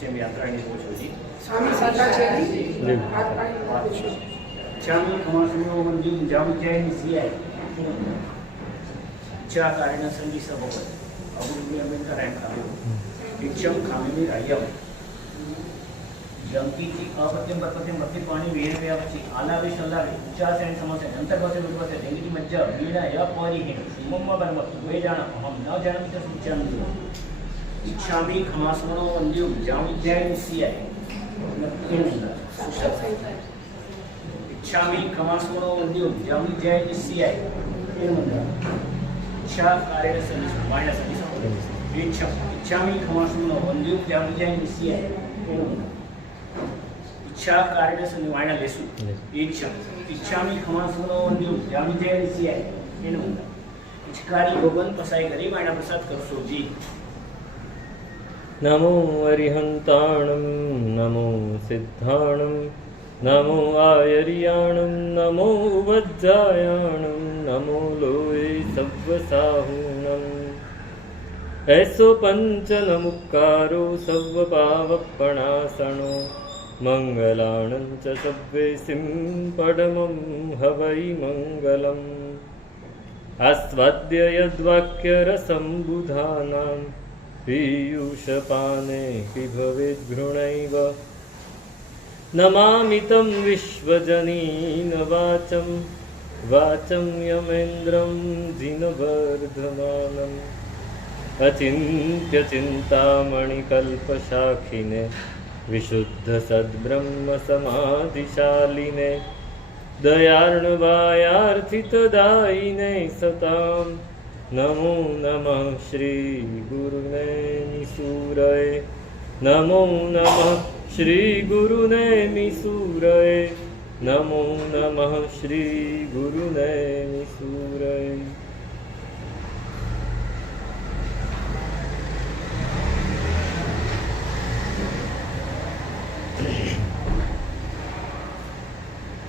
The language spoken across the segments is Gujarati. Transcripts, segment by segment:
सेम यात्रा नहीं हो छोड़ी स्वामी साधा चेली हाथ पानी चामी खमासनो मंदिर जाम जैन सिया चा कारण संगी सबब अबुल में कराएं खाओ इच्छम खामी रायम जंपी की अपत्यम परपत्यम रफी पानी वेरे वे आवची आलावे सलावे चा सेन समस्या अंतर्गत विपत्ति डेंगी मज्जा वीणा या पौरी है मम्मा बनवत वे जाना हम न जाना तो सूचन इच्छामी खमासनो मंदिर जाम जैन सिया इच्छामी खमासनो मंदिर जाम जैन सिया इच्छा कार्य सनी माइनस सनी इच्छामी खमासनो मंदिर जाम जैन सिया इच्छा कार्य से निवारण लेसु इच्छा इच्छामी खमासनो मंदिर जाम जैन सिया इच्छकारी भगवान पसाई करी मायना प्रसाद करसो जी नमो अरिहंताणं नमो सिद्धाणं नमो आयर्याणं नमो वज्रायाणं नमो लोये सव्वसाहूणम् ऐसो पंचनमुक्कारो सव्वपावपणासनो मंगलाणं च सव्वेसिं पडमं हवै मंगलम् आस्वाद्य यद्वाक्यरसं बुधानां पीयूषपाने पिभवेद् घृणैव नमामि तं विश्वजनीन वाचं वाचं यमेन्द्रं जिनवर्धमानम् अचिन्त्य चिन्तामणिकल्पशाखिने विशुद्धसद्ब्रह्म समाधिशालिने दयार्णवायार्थितदायिने सतां नमो नमः श्रीगुरुने निसूरये नमो नमः श्रीगुरुने निसूरये नमो नमः श्रीगुरुने निसूरये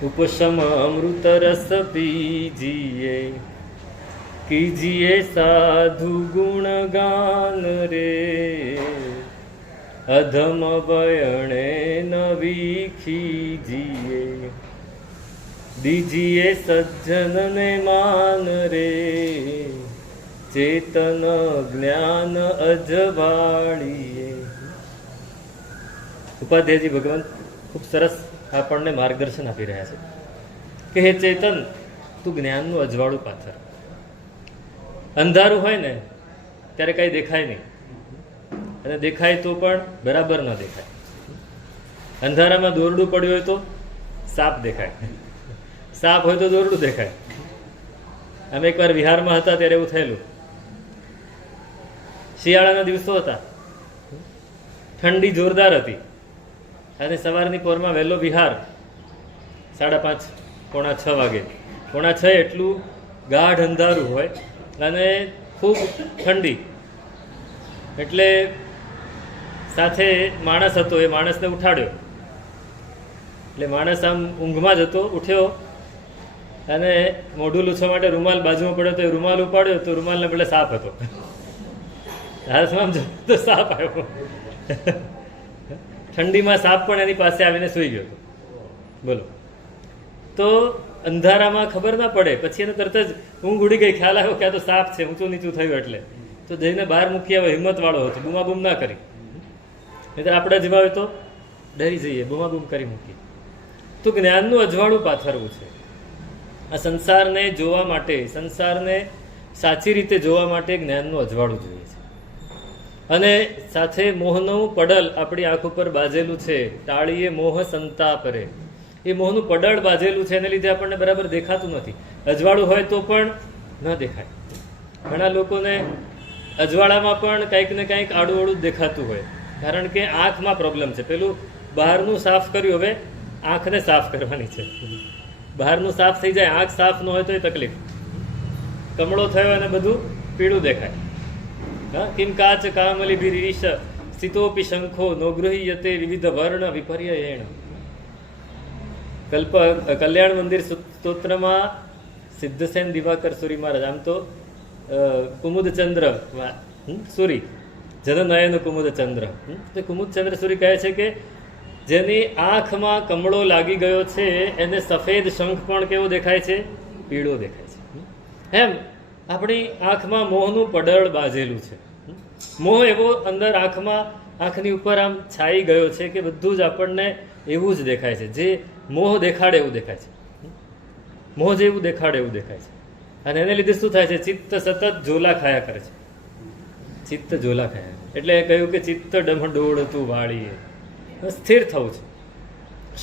उपशम अमृत रस पीजिए कीजिए साधु गुण गान रे अधम बयणे न वीखीजिए दीजिए सज्जन ने मान रे चेतन ज्ञान अजवाड़िए। उपाध्यायजी भगवान खूब सरस આપણને માર્ગદર્શન આપી રહ્યા છે કે હે ચેતન તું જ્ઞાનનું અજવાળું પાથર. અંધારું હોય ને ત્યારે કાંઈ દેખાય નહીં અને દેખાય તો પણ બરાબર ન દેખાય. અંધારામાં દોરડું પડ્યું હોય તો સાપ દેખાય, સાપ હોય તો દોરડું દેખાય. અમે એકવાર વિહારમાં હતા ત્યારે એવું થયેલું. શિયાળાના દિવસો હતા, ઠંડી જોરદાર હતી અને સવારની પોરમાં વહેલો વિહાર 5:30 પોણા 6 વાગે. પોણા 6 એટલું ગાઢ અંધારું હોય અને ખૂબ ઠંડી. એટલે સાથે માણસ હતો, એ માણસને ઉઠાડ્યો. એટલે માણસ આમ ઊંઘમાં જ હતો, ઉઠ્યો અને મોઢું લૂછવા માટે રૂમાલ બાજુમાં પડ્યો તો એ રૂમાલ ઉપાડ્યો તો રૂમાલને બદલે સાપ હતો. હાથમાં તો સાપ આવ્યો. ઠંડીમાં સાપ પણ એની પાસે આવીને સૂઈ ગયો હતો. બોલો, તો અંધારામાં ખબર ના પડે, પછી એને તરત જ ઊંઘ ઉડી ગઈ, ખ્યાલ આવ્યો કે આ તો સાપ છે, ઊંચું નીચું થયું. એટલે તો જઈને બહાર મૂકી આવ્યો, હિંમતવાળો હતો, બૂમાબૂમ ના કરી. નહીં આપણે જેવા હોય તો ડરી જઈએ, બૂમાબૂમ કરી મૂકી. તો જ્ઞાનનું અજવાળું પાથરવું છે. આ સંસારને જોવા માટે, સંસારને સાચી રીતે જોવા માટે જ્ઞાનનું અજવાળું જોઈએ છે. અને સાથે મોહનું પડલ આપણી આંખ ઉપર બાજેલું છે. ટાળીએ મોહ સંતાપરે. એ મોહનું પડળ બાજેલું છે, એને લીધે આપણને બરાબર દેખાતું નથી. અજવાળું હોય તો પણ ન દેખાય. ઘણા લોકોને અજવાળામાં પણ કંઈક ને કંઈક આડું અડું દેખાતું હોય, કારણ કે આંખમાં પ્રોબ્લેમ છે. પેલું બહારનું સાફ કર્યું, હવે આંખને સાફ કરવાની છે. બહારનું સાફ થઈ જાય, આંખ સાફ ન હોય તો એ તકલીફ. કમળો થયો અને બધું પીળું દેખાય. હા, કિમ કાચ કામલી ભીરીશ સ્થિતોપી શંખો નો ગૃહ્યતે વિવિધ વર્ણ વિપર્યયેણ. કલ્યાણ મંદિર સ્તોત્રમાં સિદ્ધસેન દિવાકર સુરી મહારાજ, આમ તો કુમુદચંદ્ર સુરી જનનયન કુમુદ ચંદ્ર. તો કુમુદ ચંદ્ર સૂર્ય કહે છે કે જેની આંખમાં કમળો લાગી ગયો છે એને સફેદ શંખ પણ કેવો દેખાય છે? પીળો દેખાય છે. એમ આપણી આંખમાં મોહનું પડળ બાજેલું છે. મોહ એવો અંદર આંખની ઉપર આમ છાઈ ગયો છે કે બધું જ આપણને એવું જ દેખાય છે. જે મોહ દેખાડે એવું દેખાય છે. મોહ જેવું દેખાડે એવું દેખાય છે. અને એને લીધે શું થાય છે? ચિત્ત સતત ઝોલા ખાયા કરે છે. ચિત્ત ઝોલા ખાયા. એટલે કહ્યું કે ચિત્ત ડમડોળતું વાળીએ. સ્થિર થવું છે,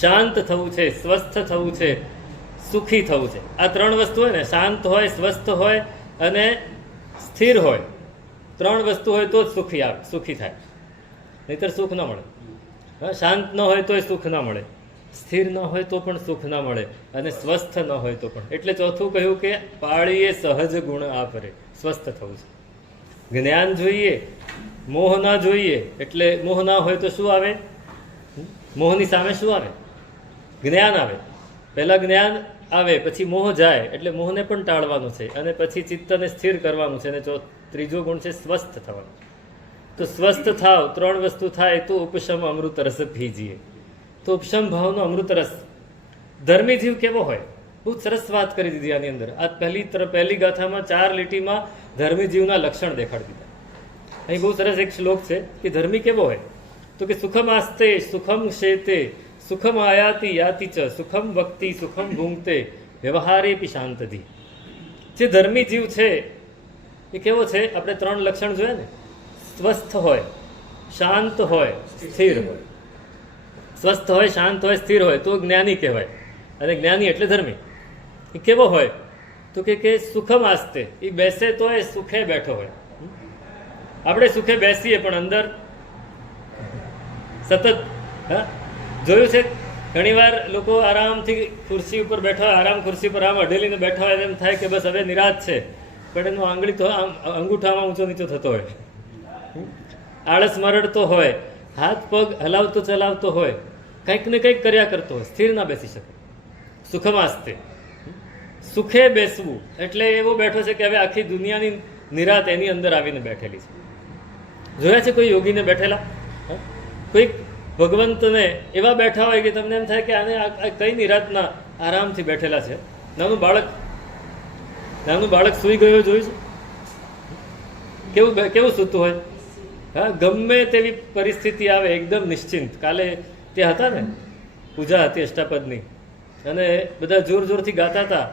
શાંત થવું છે, સ્વસ્થ થવું છે, સુખી થવું છે. આ ત્રણ વસ્તુ હોય ને, શાંત હોય, સ્વસ્થ હોય અને સ્થિર હોય, ત્રણ વસ્તુ હોય તો જ સુખી થાય. નહીતર સુખ ન મળે. શાંત ન હોય તોય સુખ ના મળે, સ્થિર ન હોય તો પણ સુખ ના મળે, અને સ્વસ્થ ન હોય તો પણ. એટલે ચોથું કહ્યું કે પાળીએ સહજ ગુણ આપરે. સ્વસ્થ થવું છે. જ્ઞાન જોઈએ, મોહ ના જોઈએ. એટલે મોહ ના હોય તો શું આવે? મોહની સામે શું આવે? જ્ઞાન આવે. પહેલા જ્ઞાન આવે, પછી મોહ જાય. એટલે મોહને પણ ટાળવાનું છે, અને પછી ચિત્તને સ્થિર કરવાનું છે. અને ત્રીજો ગુણ છે સ્વસ્થ થવાનું. તો સ્વસ્થ થાવ, ત્રણ વસ્તુ થાય તો ઉપશમ અમૃત રસ પીજીએ. તો ઉપશમ ભાવનો અમૃત રસ. ધર્મી જીવ કેવો હોય? બહુ સરસ વાત કરી દીધી આની અંદર. આ પહેલી ગાથામાં 4 લીટીમાં ધર્મી જીવના લક્ષણ દેખાડી દીધા. અહીં બહુ સરસ એક શ્લોક છે કે ધર્મી કેવો હોય? તો કે સુખમ આસ્તે સુખમ શેતે સુખમ આયાતિ યાતિ ચ સુખમ વક્તિ સુખમ ભૂંગતે વ્યવહારે પી શાંતધિ. જે ધર્મી જીવ છે એ કેવો છે? આપણે 3 લક્ષણ જોયા ને. સ્વસ્થ હોય, શાંત હોય, સ્થિર હોય. સ્વસ્થ હોય, શાંત હોય, સ્થિર હોય તો જ્ઞાની કહેવાય. અને જ્ઞાની એટલે ધર્મી. એ કેવો હોય? તો કે સુખમ આસ્તે. એ બેસે તો એ સુખે બેઠો હોય. આપણે સુખે બેસીએ પણ અંદર સતત જોયું છે ઘણીવાર લોકો આરામથી ખુરશી ઉપર બેઠા હોય, આરામ ખુરશી પર આમ અઢેલીને બેઠા હોય, એમ થાય કે બસ હવે નિરાશ છે, પણ એનો આંગળી તો અંગૂઠામાં ઊંચો નીચો થતો હોય, આળસ મરડતો હોય, હાથ પગ હલાવતો ચલાવતો હોય, કંઈક ને કંઈક કર્યા કરતો હોય, સ્થિર ના બેસી શકે. સુખમાસ્તે, સુખે બેસવું એટલે એવો બેઠો છે કે હવે આખી દુનિયાની નિરાત એની અંદર આવીને બેઠેલી છે. જોયા છે કોઈ યોગીને બેઠેલા? કોઈક ભગવંતને એવા બેઠા હોય કે તમને એમ થાય કે આને કઈ નિરાતના આરામથી બેઠેલા છે. નાનું બાળક સૂઈ ગયો જોયું છે? કેવું સૂતું હોય? હા, ગમે તેવી પરિસ્થિતિ આવે એકદમ નિશ્ચિંત. કાલે તે હતા ને, પૂજા હતી અષ્ટાપદની, અને બધા જોરથી ગાતા હતા,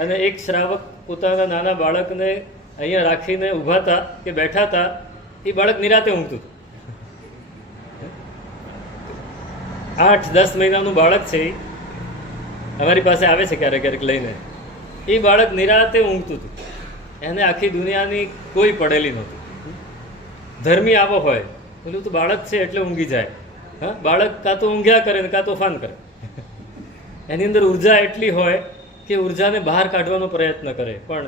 અને એક શ્રાવક પોતાના નાના બાળકને અહીંયા રાખીને ઊભા હતા કે બેઠા હતા. એ બાળક નિરાતે ઊંઘતું હતું. 8-10 મહિનાનું બાળક છે, અમારી પાસે આવે છે ક્યારેક લઈને. એ બાળક નિરાતે ઊંઘતું હતું. એને આખી દુનિયાની કોઈ પડેલી નહોતી. ધર્મી આવો હોય, પેલું તો બાળક છે એટલે ઊંઘી જાય. હા, બાળક કાં તો ઊંઘ્યા કરે ને કાં તોફાન કરે. એની અંદર ઉર્જા એટલી હોય કે ઉર્જાને બહાર કાઢવાનો પ્રયત્ન કરે, પણ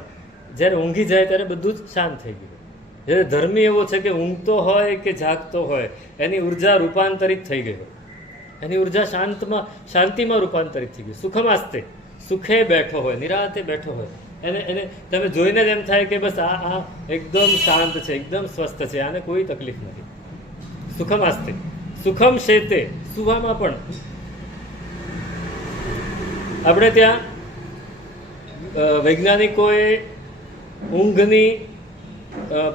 જ્યારે ઊંઘી જાય ત્યારે બધું જ શાંત થઈ ગયું. જ્યારે ધર્મી એવો છે કે ઊંઘતો હોય કે જાગતો હોય, એની ઉર્જા રૂપાંતરિત થઈ ગઈ હોય, એની ઉર્જા શાંતિમાં રૂપાંતરિત થઈ ગઈ. સુખમાસ્તે, સુખે બેઠો હોય, નિરાતે બેઠો હોય, એને તમે જોઈને જ એમ થાય કે બસ આ એકદમ શાંત છે, એકદમ સ્વસ્થ છે, આને કોઈ તકલીફ નથી. સુખમાસ્તે. સુખમ શેતે, સુવામાં પણ. આપણે ત્યાં વૈજ્ઞાનિકોએ ઊંઘની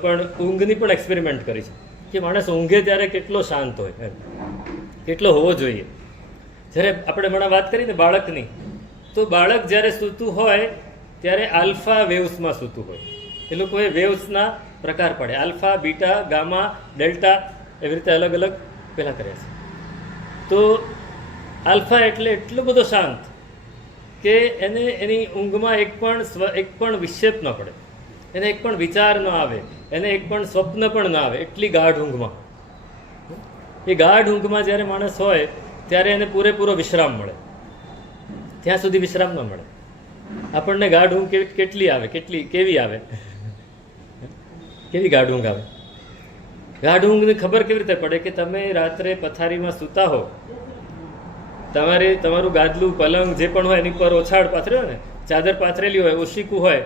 પણ એક્સપેરિમેન્ટ કરી છે કે માણસ ઊંઘે ત્યારે કેટલો શાંત હોય, કેટલો હોવો જોઈએ. જ્યારે આપણે હમણાં વાત કરી ને બાળકની, તો બાળક જ્યારે સૂતું હોય ત્યારે આલ્ફા વેવ્સમાં સૂતું હોય. એ લોકોએ વેવ્સના પ્રકાર પડે, આલ્ફા, બીટા, ગામા, ડેલ્ટા, એવી રીતે અલગ અલગ પેલા કર્યા છે. તો આલ્ફા એટલે એટલો બધો શાંત કે એને એની ઊંઘમાં એક પણ વિક્ષેપ ન પડે, એને એક પણ વિચાર ન આવે, એને એક પણ સ્વપ્ન પણ ના આવે, એટલી ગાઢ ઊંઘમાં. એ ગાઢ ઊંઘમાં જ્યારે માણસ હોય ત્યારે એને પૂરેપૂરો વિશ્રામ મળે. ત્યાં સુધી વિશ્રામ ન મળે. આપણને ગાઢ ઊંઘ કેટલી આવે, કેવી આવે, કેવી ગાઢ ઊંઘ આવે? ગાઢ ઊંઘની ખબર કેવી રીતે પડે કે તમે રાત્રે પથારીમાં સૂતા હો, તમારું ગાદલું, પલંગ જે પણ હોય એની પર ઓછાડ પાથર્યો હોય ને, ચાદર પાથરેલી હોય, ઓશીકું હોય,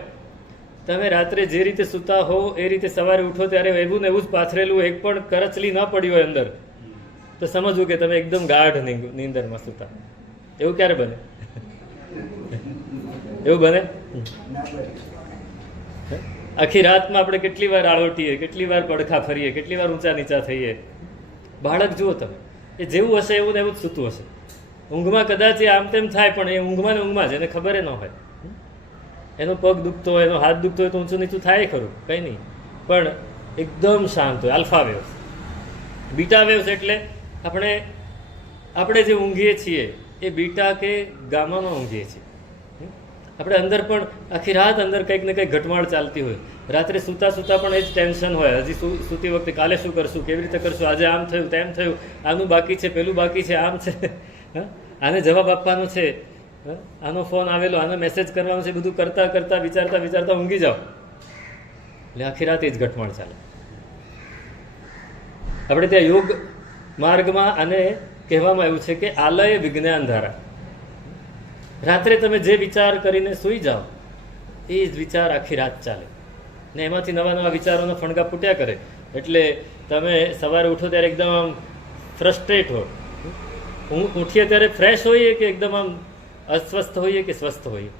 તમે રાત્રે જે રીતે સૂતા હો એ રીતે સવારે ઉઠો ત્યારે એવું ને એવું જ પાથરેલું, એક પણ કરચલી ન પડી હોય અંદર, તો સમજવું કે તમે એકદમ ગાઢ નીંદરમાં સૂતા. એવું ક્યારે બને? એવું બને? આખી રાતમાં આપણે કેટલી વાર આળોટીએ, કેટલી વાર પડખા ફરીએ, કેટલી વાર ઊંચા નીચા થઈએ. બાળક જુઓ તમે, એ જેવું હશે એવું ને એવું જ સૂતું હશે. ઊંઘમાં કદાચ એ આમ તેમ થાય, પણ એ ઊંઘમાં ને ઊંઘમાં જ, એને ખબર ન હોય. એનો પગ દુખતો હોય, એનો હાથ દુખતો હોય તો ઊંચું નીચું થાય ખરું, કંઈ નહીં, પણ એકદમ શાંત હોય. Alpha waves. બીટા વેવ્સ એટલે આપણે જે ઊંઘીએ છીએ એ બીટા કે ગામામાં ઊંઘીએ છીએ. આપણે અંદર પણ આખી રાત અંદર કંઈક ને કંઈક ઘટમાળ ચાલતી હોય. રાત્રે સૂતા સૂતા પણ એ જ ટેન્શન હોય. હજી સૂતી વખતે કાલે શું કરશું, કેવી રીતે કરશું, આજે આમ થયું, તેમ થયું, આનું બાકી છે, પેલું બાકી છે, આમ છે, આને જવાબ આપવાનો છે, આનો ફોન આવેલો, આનો મેસેજ કરવાનો છે, બધું કરતા કરતા વિચારતા વિચારતા ઊંઘી જાઓ. એટલે આખી રાત એ જ ઘટમાળ ચાલે. આપણે ત્યાં યોગ માર્ગમાં આને કહેવામાં આવ્યું છે કે આલય વિજ્ઞાન ધારા. રાત્રે તમે જે વિચાર કરીને સૂઈ જાઓ એ જ વિચાર આખી રાત ચાલે, ને એમાંથી નવા નવા વિચારોના ફણગા ફૂટ્યા કરે. એટલે તમે સવારે ઉઠો ત્યારે એકદમ આમ ફ્રસ્ટ્રેટ હો, ઉઠીએ ત્યારે ફ્રેશ હોઈએ કે એકદમ આમ અસ્વસ્થ હોઈએ કે સ્વસ્થ હોઈએ?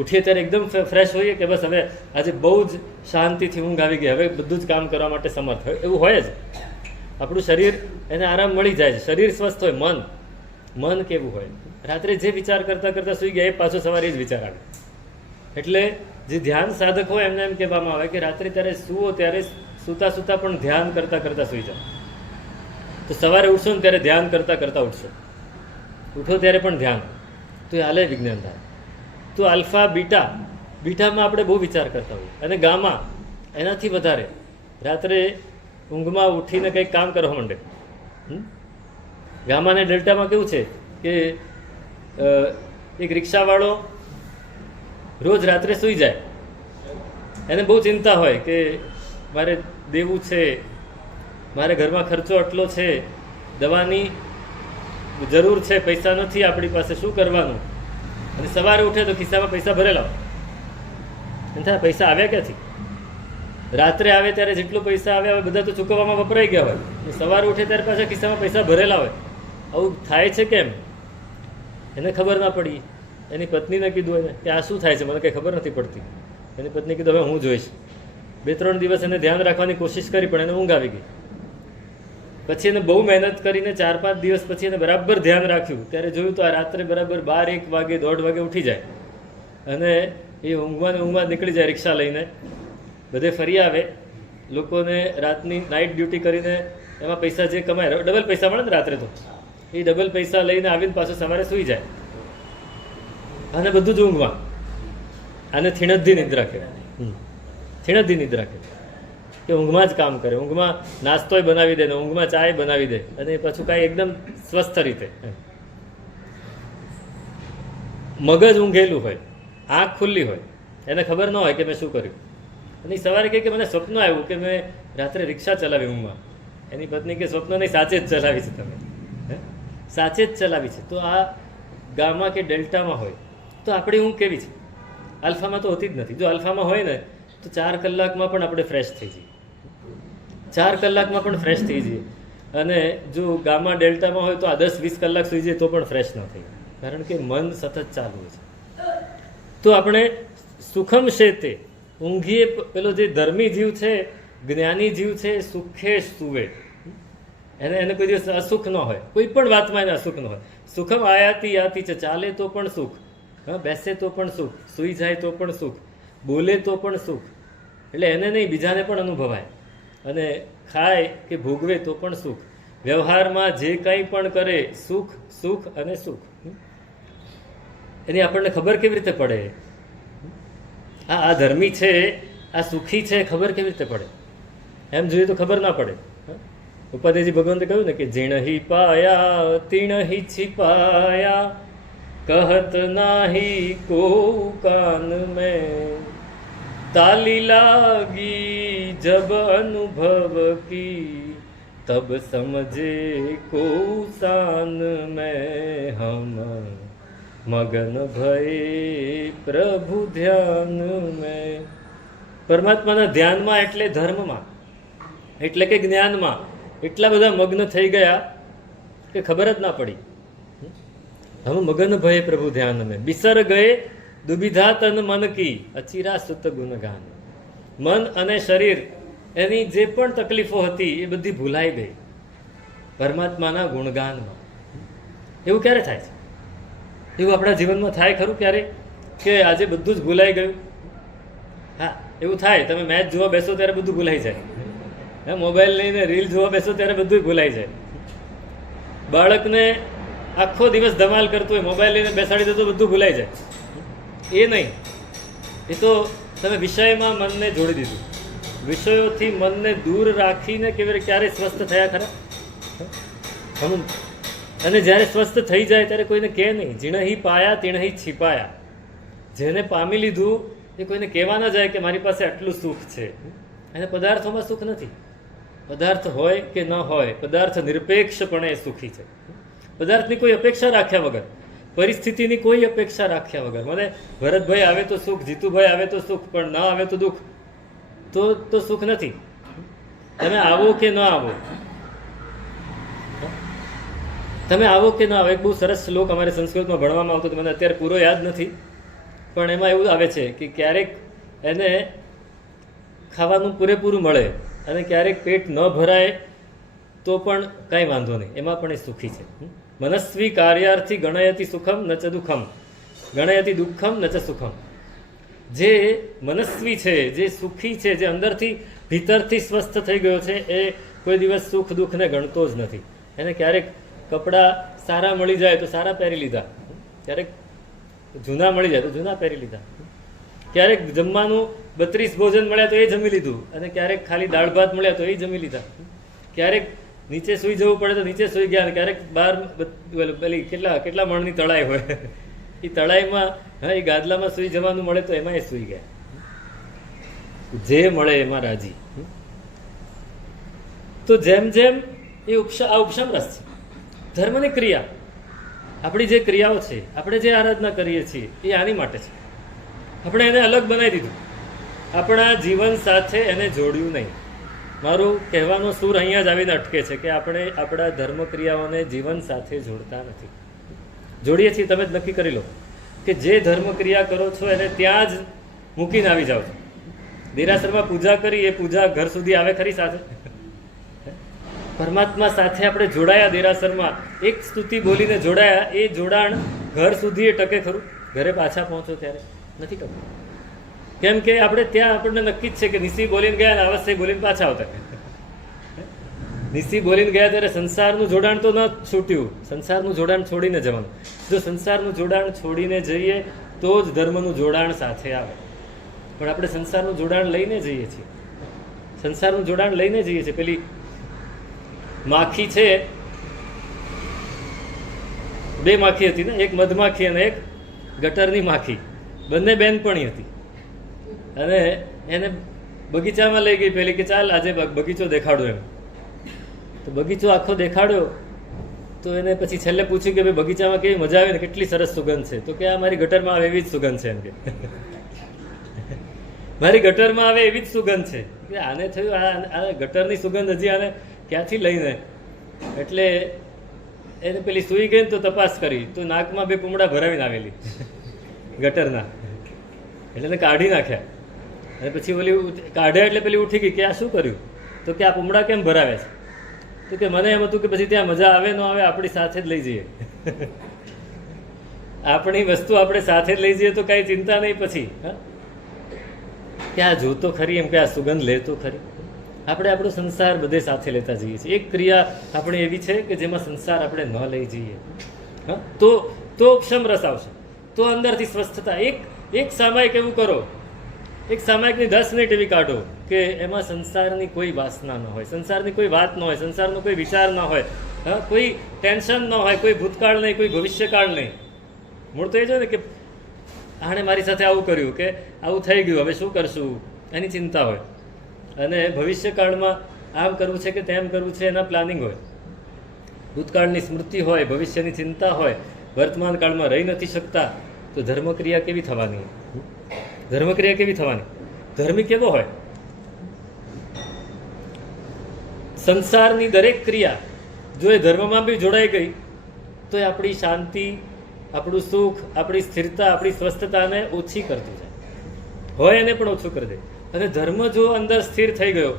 ઉઠીએ ત્યારે એકદમ ફ્રેશ હોઈએ કે બસ હવે આજે બહુ જ શાંતિથી ઊંઘ આવી ગઈ, હવે બધું જ કામ કરવા માટે સમર્થ હોય? એવું હોય જ. આપણું શરીર, એને આરામ મળી જાય છે, શરીર સ્વસ્થ હોય. મન કેવું હોય? રાત્રે જે વિચાર કરતાં કરતાં સૂઈ ગયા એ પાછો સવારે જ વિચાર આવે. એટલે જે ધ્યાન સાધક હોય એમને એમ કહેવામાં આવે કે રાત્રે ત્યારે સૂવો ત્યારે સૂતા સૂતા પણ ધ્યાન કરતાં કરતાં સૂઈ જાઓ. તો સવારે ઉઠશો ને ત્યારે ધ્યાન કરતાં કરતાં ઉઠશો, ઉઠો ત્યારે પણ ધ્યાન. તો એ આલય વિજ્ઞાન થાય. તો આલ્ફા બીટામાં આપણે બહુ વિચાર કરતા હોઈએ, અને ગામા એનાથી વધારે. રાત્રે ઊંઘમાં ઉઠીને કંઈક કામ કરવા માંડે. ગામા અને ડેલ્ટામાં કેવું છે કે એક રિક્ષાવાળો રોજ રાત્રે સૂઈ જાય, એને બહુ ચિંતા હોય કે મારે દેવું છે, મારે ઘરમાં ખર્ચો આટલો છે, દવાની જરૂર છે, પૈસા નથી આપણી પાસે, શું કરવાનું? અને સવારે ઉઠે તો ખિસ્સામાં પૈસા ભરેલા હોય. થાય પૈસા આવ્યા ક્યાંથી? રાત્રે આવે ત્યારે જેટલો પૈસા આવ્યા હોય બધા તો ચૂકવવામાં વપરાઈ ગયા હોય. સવારે ઉઠે ત્યારે પાછા ખિસ્સામાં પૈસા ભરેલા હોય. આવું થાય છે કેમ? એને ખબર ના પડી. એની પત્નીને કીધું એને કે આ શું થાય છે, મને કંઈ ખબર નથી પડતી. એની પત્ની કીધું હવે હું જોઈશ. 2-3 દિવસ એને ધ્યાન રાખવાની કોશિશ કરી, પણ એને ઊંઘ આવી ગઈ. પછી એને બહુ મહેનત કરીને 4-5 દિવસ પછી એને બરાબર ધ્યાન રાખ્યું, ત્યારે જોયું તો આ રાત્રે બરાબર 12-1 વાગે 1:30 વાગે ઉઠી જાય, અને એ ઊંઘમાં નીકળી જાય રિક્ષા લઈને, બધે ફરી આવે. લોકોને રાતની નાઇટ ડ્યુટી કરીને એમાં પૈસા જે કમાય, ડબલ પૈસા મળે ને રાત્રે, તો એ ડબલ પૈસા લઈને આવીને પાછું સવારે સૂઈ જાય. અને બધું જ ઊંઘમાં. આને થીણધી નિદ્રા કહેવાય. થીણધી નિદ્રા કહેવાય કે ઊંઘમાં જ કામ કરે, ઊંઘમાં નાસ્તોય બનાવી દે ને ઊંઘમાં ચાય બનાવી દે, અને પાછું કાંઈ એકદમ સ્વસ્થ રીતે. મગજ ઊંઘેલું હોય, આંખ ખુલ્લી હોય, એને ખબર ન હોય કે મેં શું કર્યું. અને સવારે કહે કે મને સ્વપ્ન આવ્યું કે મેં રાત્રે રિક્ષા ચલાવી ઊંઘમાં. એની પત્ની કે સ્વપ્ન નહીં, સાચે જ ચલાવી છે તમે, સાચે જ ચલાવી છે. તો આ ગામા કે ડેલ્ટામાં હોય તો આપણી ઊંઘ કેવી છે? આલ્ફામાં તો હોતી જ નથી. જો આલ્ફામાં હોય ને તો 4 કલાકમાં પણ આપણે ફ્રેશ થઈ જઈએ, 4 કલાકમાં પણ ફ્રેશ થઈ જઈએ. અને જો ગામા ડેલ્ટામાં હોય તો આ 10-20 કલાક સુઈ જઈએ તો પણ ફ્રેશ ન થઈ, કારણ કે મન સતત ચાલુ હોય છે. તો આપણે સુખમ શેતે ઊંઘીએ. પેલો જે ધર્મી જીવ છે, જ્ઞાની જીવ છે, સુખે સૂવે. એને કોઈ દિવસ અસુખ ન હોય, કોઈ પણ વાતમાં એને અસુખ ન હોય. સુખમ આયાતી યાતી છે. ચાલે તો પણ સુખ, બેસે તો પણ સુખ, સૂઈ જાય તો પણ સુખ, બોલે તો પણ સુખ. એટલે એને નહીં, બીજાને પણ અનુભવાય. અને ખાય કે ભોગવે તો પણ સુખ. વ્યવહારમાં જે કંઈ પણ કરે સુખ, સુખ અને સુખ. એની આપણને ખબર કેવી રીતે પડે? આ ધર્મી છે, આ સુખી છે, ખબર કેવી રીતે પડે? એમ જોઈએ તો ખબર ના પડે. ઉપાધ્યાયજી ભગવંતે કહ્યું ને કે જીણહી પાયા તીણહી છિપાયા, કહત નાહી કો કાન મેં, તાલી લાગી જબ અનુભવ કી, તબ સમજે કો શાન મેં. હમ મગન ભય પ્રભુ ધ્યાન મેં. પરમાત્માના ધ્યાનમાં એટલે ધર્મમાં એટલે કે જ્ઞાનમાં એટલા બધા મગ્ન થઈ ગયા કે ખબર જ ના પડી. હમ મગન ભય પ્રભુ ધ્યાન મેં બિસર ગયે દુબિધા તન મન કી અચિરા સુત ગુણગાન. મન અને શરીર એની જે પણ તકલીફો હતી એ બધી ભૂલાઈ ગઈ પરમાત્માના ગુણગાનમાં. એવું ક્યારે થાય છે? એવું આપણા જીવનમાં થાય ખરું ક્યારે કે આજે બધું જ ભૂલાઈ ગયું? હા, એવું થાય. તમે મેચ જોવા બેસો ત્યારે બધું ભૂલાઈ જાય. હા, મોબાઈલ લઈને રીલ જોવા બેસો ત્યારે બધું ભૂલાઈ જાય. બાળકને આખો દિવસ ધમાલ કરતું હોય, મોબાઈલ લઈને બેસાડી દો તો બધું ભૂલાઈ જાય. એ નહીં, એ તો તમે વિષયમાં મનને જોડી દીધું. વિષયોથી મનને દૂર રાખીને ક્યારે સ્વસ્થ થયા ખરા? અને જ્યારે સ્વસ્થ થઈ જાય ત્યારે કોઈને કહે નહીં. જીણહી પાયા તીણહી છીપાયા. જેને પામી લીધું એ કોઈને કહેવા ના જાય કે મારી પાસે આટલું સુખ છે. અને પદાર્થોમાં સુખ નથી. પદાર્થ હોય કે ન હોય, પદાર્થ નિરપેક્ષપણે સુખી છે. પદાર્થની કોઈ અપેક્ષા રાખ્યા વગર, પરિસ્થિતિની કોઈ અપેક્ષા રાખ્યા વગર. મને ભરતભાઈ આવે તો સુખ, જીતુભાઈ આવે તો સુખ, પણ ન આવે તો દુઃખ, તો સુખ નથી. તમે આવો કે ન આવો, તમે આવો કે ના આવો. એક બહુ સરસ શ્લોક અમારે સંસ્કૃતમાં ભણવામાં આવતો, મને અત્યારે પૂરો યાદ નથી, પણ એમાં એવું આવે છે કે ક્યારેક એને ખાવાનું પૂરેપૂરું મળે અને ક્યારેક પેટ ન ભરાય તો પણ કાંઈ વાંધો નહીં, એમાં પણ એ સુખી છે. મનસ્વી કાર્યાર્થી ગણયતિ સુખમ ન ચ દુઃખમ ગણયતિ દુઃખમ ન ચ સુખમ. જે મનસ્વી છે, જે સુખી છે, જે અંદરથી ભીતરથી સ્વસ્થ થઈ ગયો છે, એ કોઈ દિવસ સુખ દુઃખને ગણતો જ નથી. એને ક્યારેક કપડાં સારા મળી જાય તો સારા પહેરી લીધા, ક્યારેક જૂના મળી જાય તો જૂના પહેરી લીધા, ક્યારેક જમવાનું 32 ભોજન મળ્યા તો એ જમી લીધું, અને ક્યારેક ખાલી દાળ ભાત મળ્યા તો એ જમી લીધા, ક્યારેક નીચે સૂઈ જવું પડે તો નીચે સૂઈ ગયા, ક્યારેક બહાર પેલી કેટલા મણની તળાઈ હોય એ તળાઈમાં, હા, એ ગાદલામાં સૂઈ જવાનું મળે તો એમાં એ સૂઈ ગયા. જે મળે એમાં રાજી. તો જેમ જેમ એ આ ઉપશમ રસ છે. ધર્મની ક્રિયા, આપણી જે ક્રિયાઓ છે, આપણે જે આરાધના કરીએ છીએ એ આની માટે છે. આપણે એને અલગ બનાવી દીધું, આપણા જીવન સાથે એને જોડ્યું નહીં. મારું કહેવાનો સૂર અહીંયા જ આવીને અટકે છે કે આપણે આપણા ધર્મ ક્રિયાઓને જીવન સાથે જોડતા નથી. જોડીએ છીએ, તમે જ નક્કી કરી લો કે જે ધર્મ ક્રિયા કરો છો એને ત્યાં જ મૂકીને આવી જાઓ છો. દેરાસરમાં પૂજા કરી, એ પૂજા ઘર સુધી આવે ખરી સાથે? પરમાત્મા સાથે આપણે જોડાયા દેરાસરમાં, એક સ્તુતિ બોલીને જોડાયા, એ જોડાણ ઘર સુધી એ ટકે ખરું? ઘરે પાછા પહોંચો ત્યારે નથી ટકતું. કેમ કે આપણે ત્યાં આપણને નક્કી જ છે કે નિસી બોલીને ગયા અને અવશ્ય બોલીને પાછા આવતા. નિસી બોલીને ગયા ત્યારે સંસારનું જોડાણ તો ન છૂટ્યું, સંસારનું જોડાણ છોડીને જવાનું. જો સંસારનું જોડાણ છોડીને જઈએ તો જ ધર્મનું જોડાણ સાથે આવે. પણ આપણે સંસારનું જોડાણ લઈને જઈએ છીએ, સંસારનું જોડાણ લઈને જઈએ છીએ. પેલી માખી છે, બે માખી હતી ને, એક મધમાખી અને એક ગટરની માખી, બંને બેનપણી હતી. અને એને બગીચામાં લઈ ગઈ પેલી કે ચાલ આજે બગીચો દેખાડો એમ. તો બગીચો આખો દેખાડ્યો તો એને પછી છેલ્લે પૂછ્યું કે ભાઈ બગીચામાં કેવી મજા આવે ને, કેટલી સરસ સુગંધ છે. તો કે આ મારી ગટરમાં આવે એવી જ સુગંધ છે એમ કે મારી ગટરમાં આવે એવી જ સુગંધ છે. આને થયું આ ગટરની સુગંધ હજી આને ક્યાંથી લઈને, એટલે એને પેલી સૂઈ ગઈ ને તો તપાસ કરી તો નાકમાં બે પૂમડા ભરાવીને આવેલી ગટરના, એટલે એને કાઢી નાખ્યા. અને પછી ઓલી કાઢ્યા એટલે પેલી ઉઠી ગઈ કે આ શું કર્યું? તો કે આ પૂમડા કેમ ભરાવે છે? તો કે મને એમ હતું કે પછી ત્યાં મજા આવે ન આવે આપણી સાથે જ લઈ જઈએ. આપણી વસ્તુ આપણે સાથે જ લઈ જઈએ તો કાંઈ ચિંતા નહીં પછી. કે આ જોતો ખરી એમ કે આ સુગંધ લેતો ખરી. આપણે આપણો સંસાર બધે સાથે લેતા જઈએ છીએ. એક ક્રિયા આપણે એવી છે કે જેમાં સંસાર આપણે ન લઈ જઈએ તો ક્ષમ રસ આવશે, તો અંદરથી સ્વસ્થતા. એક સામાયિક એવું કરો, એક સામાયિકની 10 મિનિટ એવી કાઢો કે એમાં સંસારની કોઈ વાસના ન હોય, સંસારની કોઈ વાત ન હોય, સંસારનો કોઈ વિચાર ન હોય, કોઈ ટેન્શન ન હોય, કોઈ ભૂતકાળ નહીં, કોઈ ભવિષ્યકાળ નહીં. મૂળ તો એ છે ને કે આણે મારી સાથે આવું કર્યું, કે આવું થઈ ગયું, હવે શું કરશું, એની ચિંતા હોય. અને ભવિષ્યકાળમાં આમ કરવું છે કે તેમ કરવું છે એના પ્લાનિંગ હોય. ભૂતકાળની સ્મૃતિ હોય, ભવિષ્યની ચિંતા હોય, વર્તમાન કાળમાં રહી નથી શકતા, તો ધર્મક્રિયા કેવી થવાની? ધર્મક્રિયા કેવી થવાની? ધર્મી કેવો હોય? સંસારની દરેક ક્રિયા જો એ ધર્મમાં બી જોડાઈ ગઈ તો એ આપણી શાંતિ, આપણું સુખ, આપણી સ્થિરતા, આપણી સ્વસ્થતાને ઓછી કરતી જાય, હોય એને પણ ઓછું કરી દે. અને ધર્મ જો અંદર સ્થિર થઈ ગયો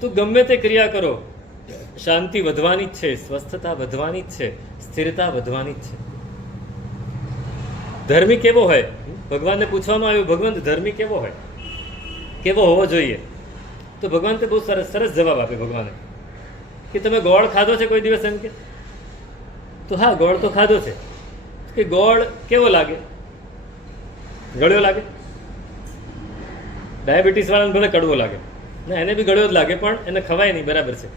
તો ગમે તે ક્રિયા કરો, શાંતિ વધવાની જ છે, સ્વસ્થતા વધવાની જ છે, સ્થિરતા વધવાની જ છે. ધર્મી કેવો હોય? ભગવાનને પૂછવામાં આવ્યું, ભગવાન ધર્મી કેવો હોય, કેવો હોવો જોઈએ? તો ભગવાન તો બહુ સરસ સરસ જવાબ આપે ભગવાને કે તમે ગોળ ખાધો છે કોઈ દિવસ? એમ કે તો હા, ગોળ તો ખાધો છે. કે ગોળ કેવો લાગે? ગળ્યો લાગે? ડાયાબિટીસ વાળાને ભલે કડવો લાગે, ના એને બી ગળ્યો જ લાગે, પણ એને ખવાય નહીં, બરાબર છે.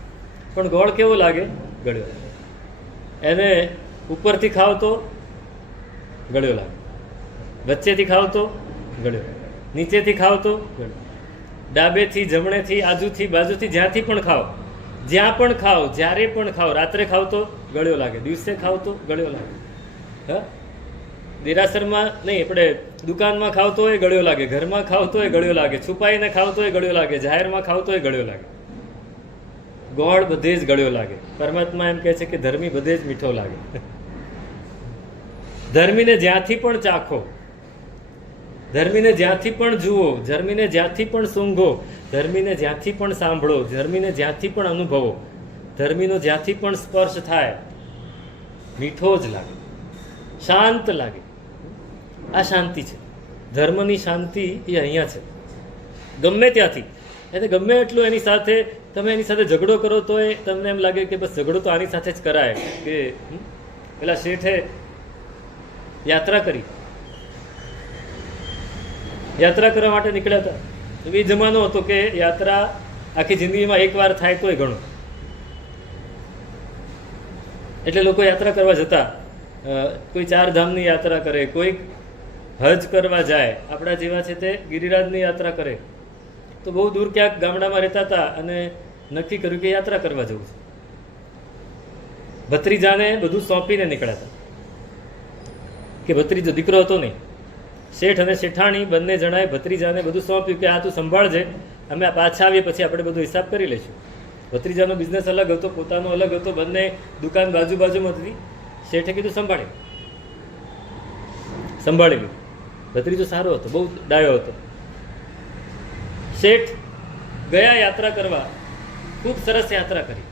પણ ગોળ કેવો લાગે? ગળ્યો લાગે. એને ઉપરથી ખાવ તો ગળ્યો લાગે, વચ્ચેથી ખાવ તો ગળ્યો, નીચેથી ખાવ તો ગળ્યો, ડાબેથી જમણેથી આજુથી બાજુથી જ્યાંથી પણ ખાઓ, જ્યાં પણ ખાઓ, જ્યારે પણ ખાઓ, રાત્રે ખાવ તો ગળ્યો લાગે, દિવસે ખાવ તો ગળ્યો લાગે. હા, દેરાસરમાં નહીં, આપણે દુકાનમાં ખાવ તો એ ગળ્યો લાગે, ઘરમાં ખાવ તો એ ગળ્યો લાગે, છુપાઈને ખાવ તો એ ગળ્યો લાગે, જાહેરમાં ખાવ તો એ ગળ્યો લાગે. ગોળ બધે જ ગળ્યો લાગે. પરમાત્મા એમ કહે છે કે ધર્મી બધે જ મીઠો લાગે. ધર્મીને જ્યાંથી પણ ચાખો, ધર્મીને જ્યાંથી પણ જુઓ, ધર્મીને જ્યાંથી પણ સૂંઘો, ધર્મીને જ્યાંથી પણ સાંભળો, ધર્મીને જ્યાંથી પણ અનુભવો, ધર્મીનો જ્યાંથી પણ સ્પર્શ થાય, મીઠો જ લાગે, શાંત લાગે. આ શાંતિ છે. ધર્મની શાંતિ એ અહીંયા છે. ગમે ત્યાંથી એટલે ગમે એટલું એની સાથે તમે એની સાથે ઝઘડો કરો તો એ તમને એમ લાગે કે બસ ઝઘડો તો આની સાથે જ કરાય. કે પેલા શેઠે યાત્રા કરી, યાત્રા કરવા માટે નીકળ્યા હતા. એ જમાનો હતો કે યાત્રા આખી જિંદગીમાં એકવાર થાય તોય ઘણું. એટલે લોકો યાત્રા કરવા જતા, કોઈ 4 ધામની યાત્રા કરે, કોઈ હજ કરવા જાય, આપણા જેવા છે તે ગિરિરાજની યાત્રા કરે. તો બહુ દૂર ક્યાંક ગામડામાં રહેતા હતા અને નક્કી કર્યું કે યાત્રા કરવા જવું છે. ભત્રીજાને બધું સોંપીને નીકળ્યા હતા. કે ભત્રીજો દીકરો હતો નહીં, શેઠ અને શેઠાણી બંને જણાએ ભત્રીજાને બધું સોંપ્યું કે આ તું સંભાળજે, અમે પાછા આવીએ પછી આપણે બધો હિસાબ કરી લઈશું. ભત્રીજાનો બિઝનેસ અલગ હતો, પોતાનો અલગ હતો, બંને દુકાન બાજુ બાજુમાં હતી. શેઠે કીધું સંભાળી લીધું. ભત્રીજો સારો હતો, બહુ ડાયો હતો. શેઠ ગયા યાત્રા કરવા, ખૂબ સરસ યાત્રા કરી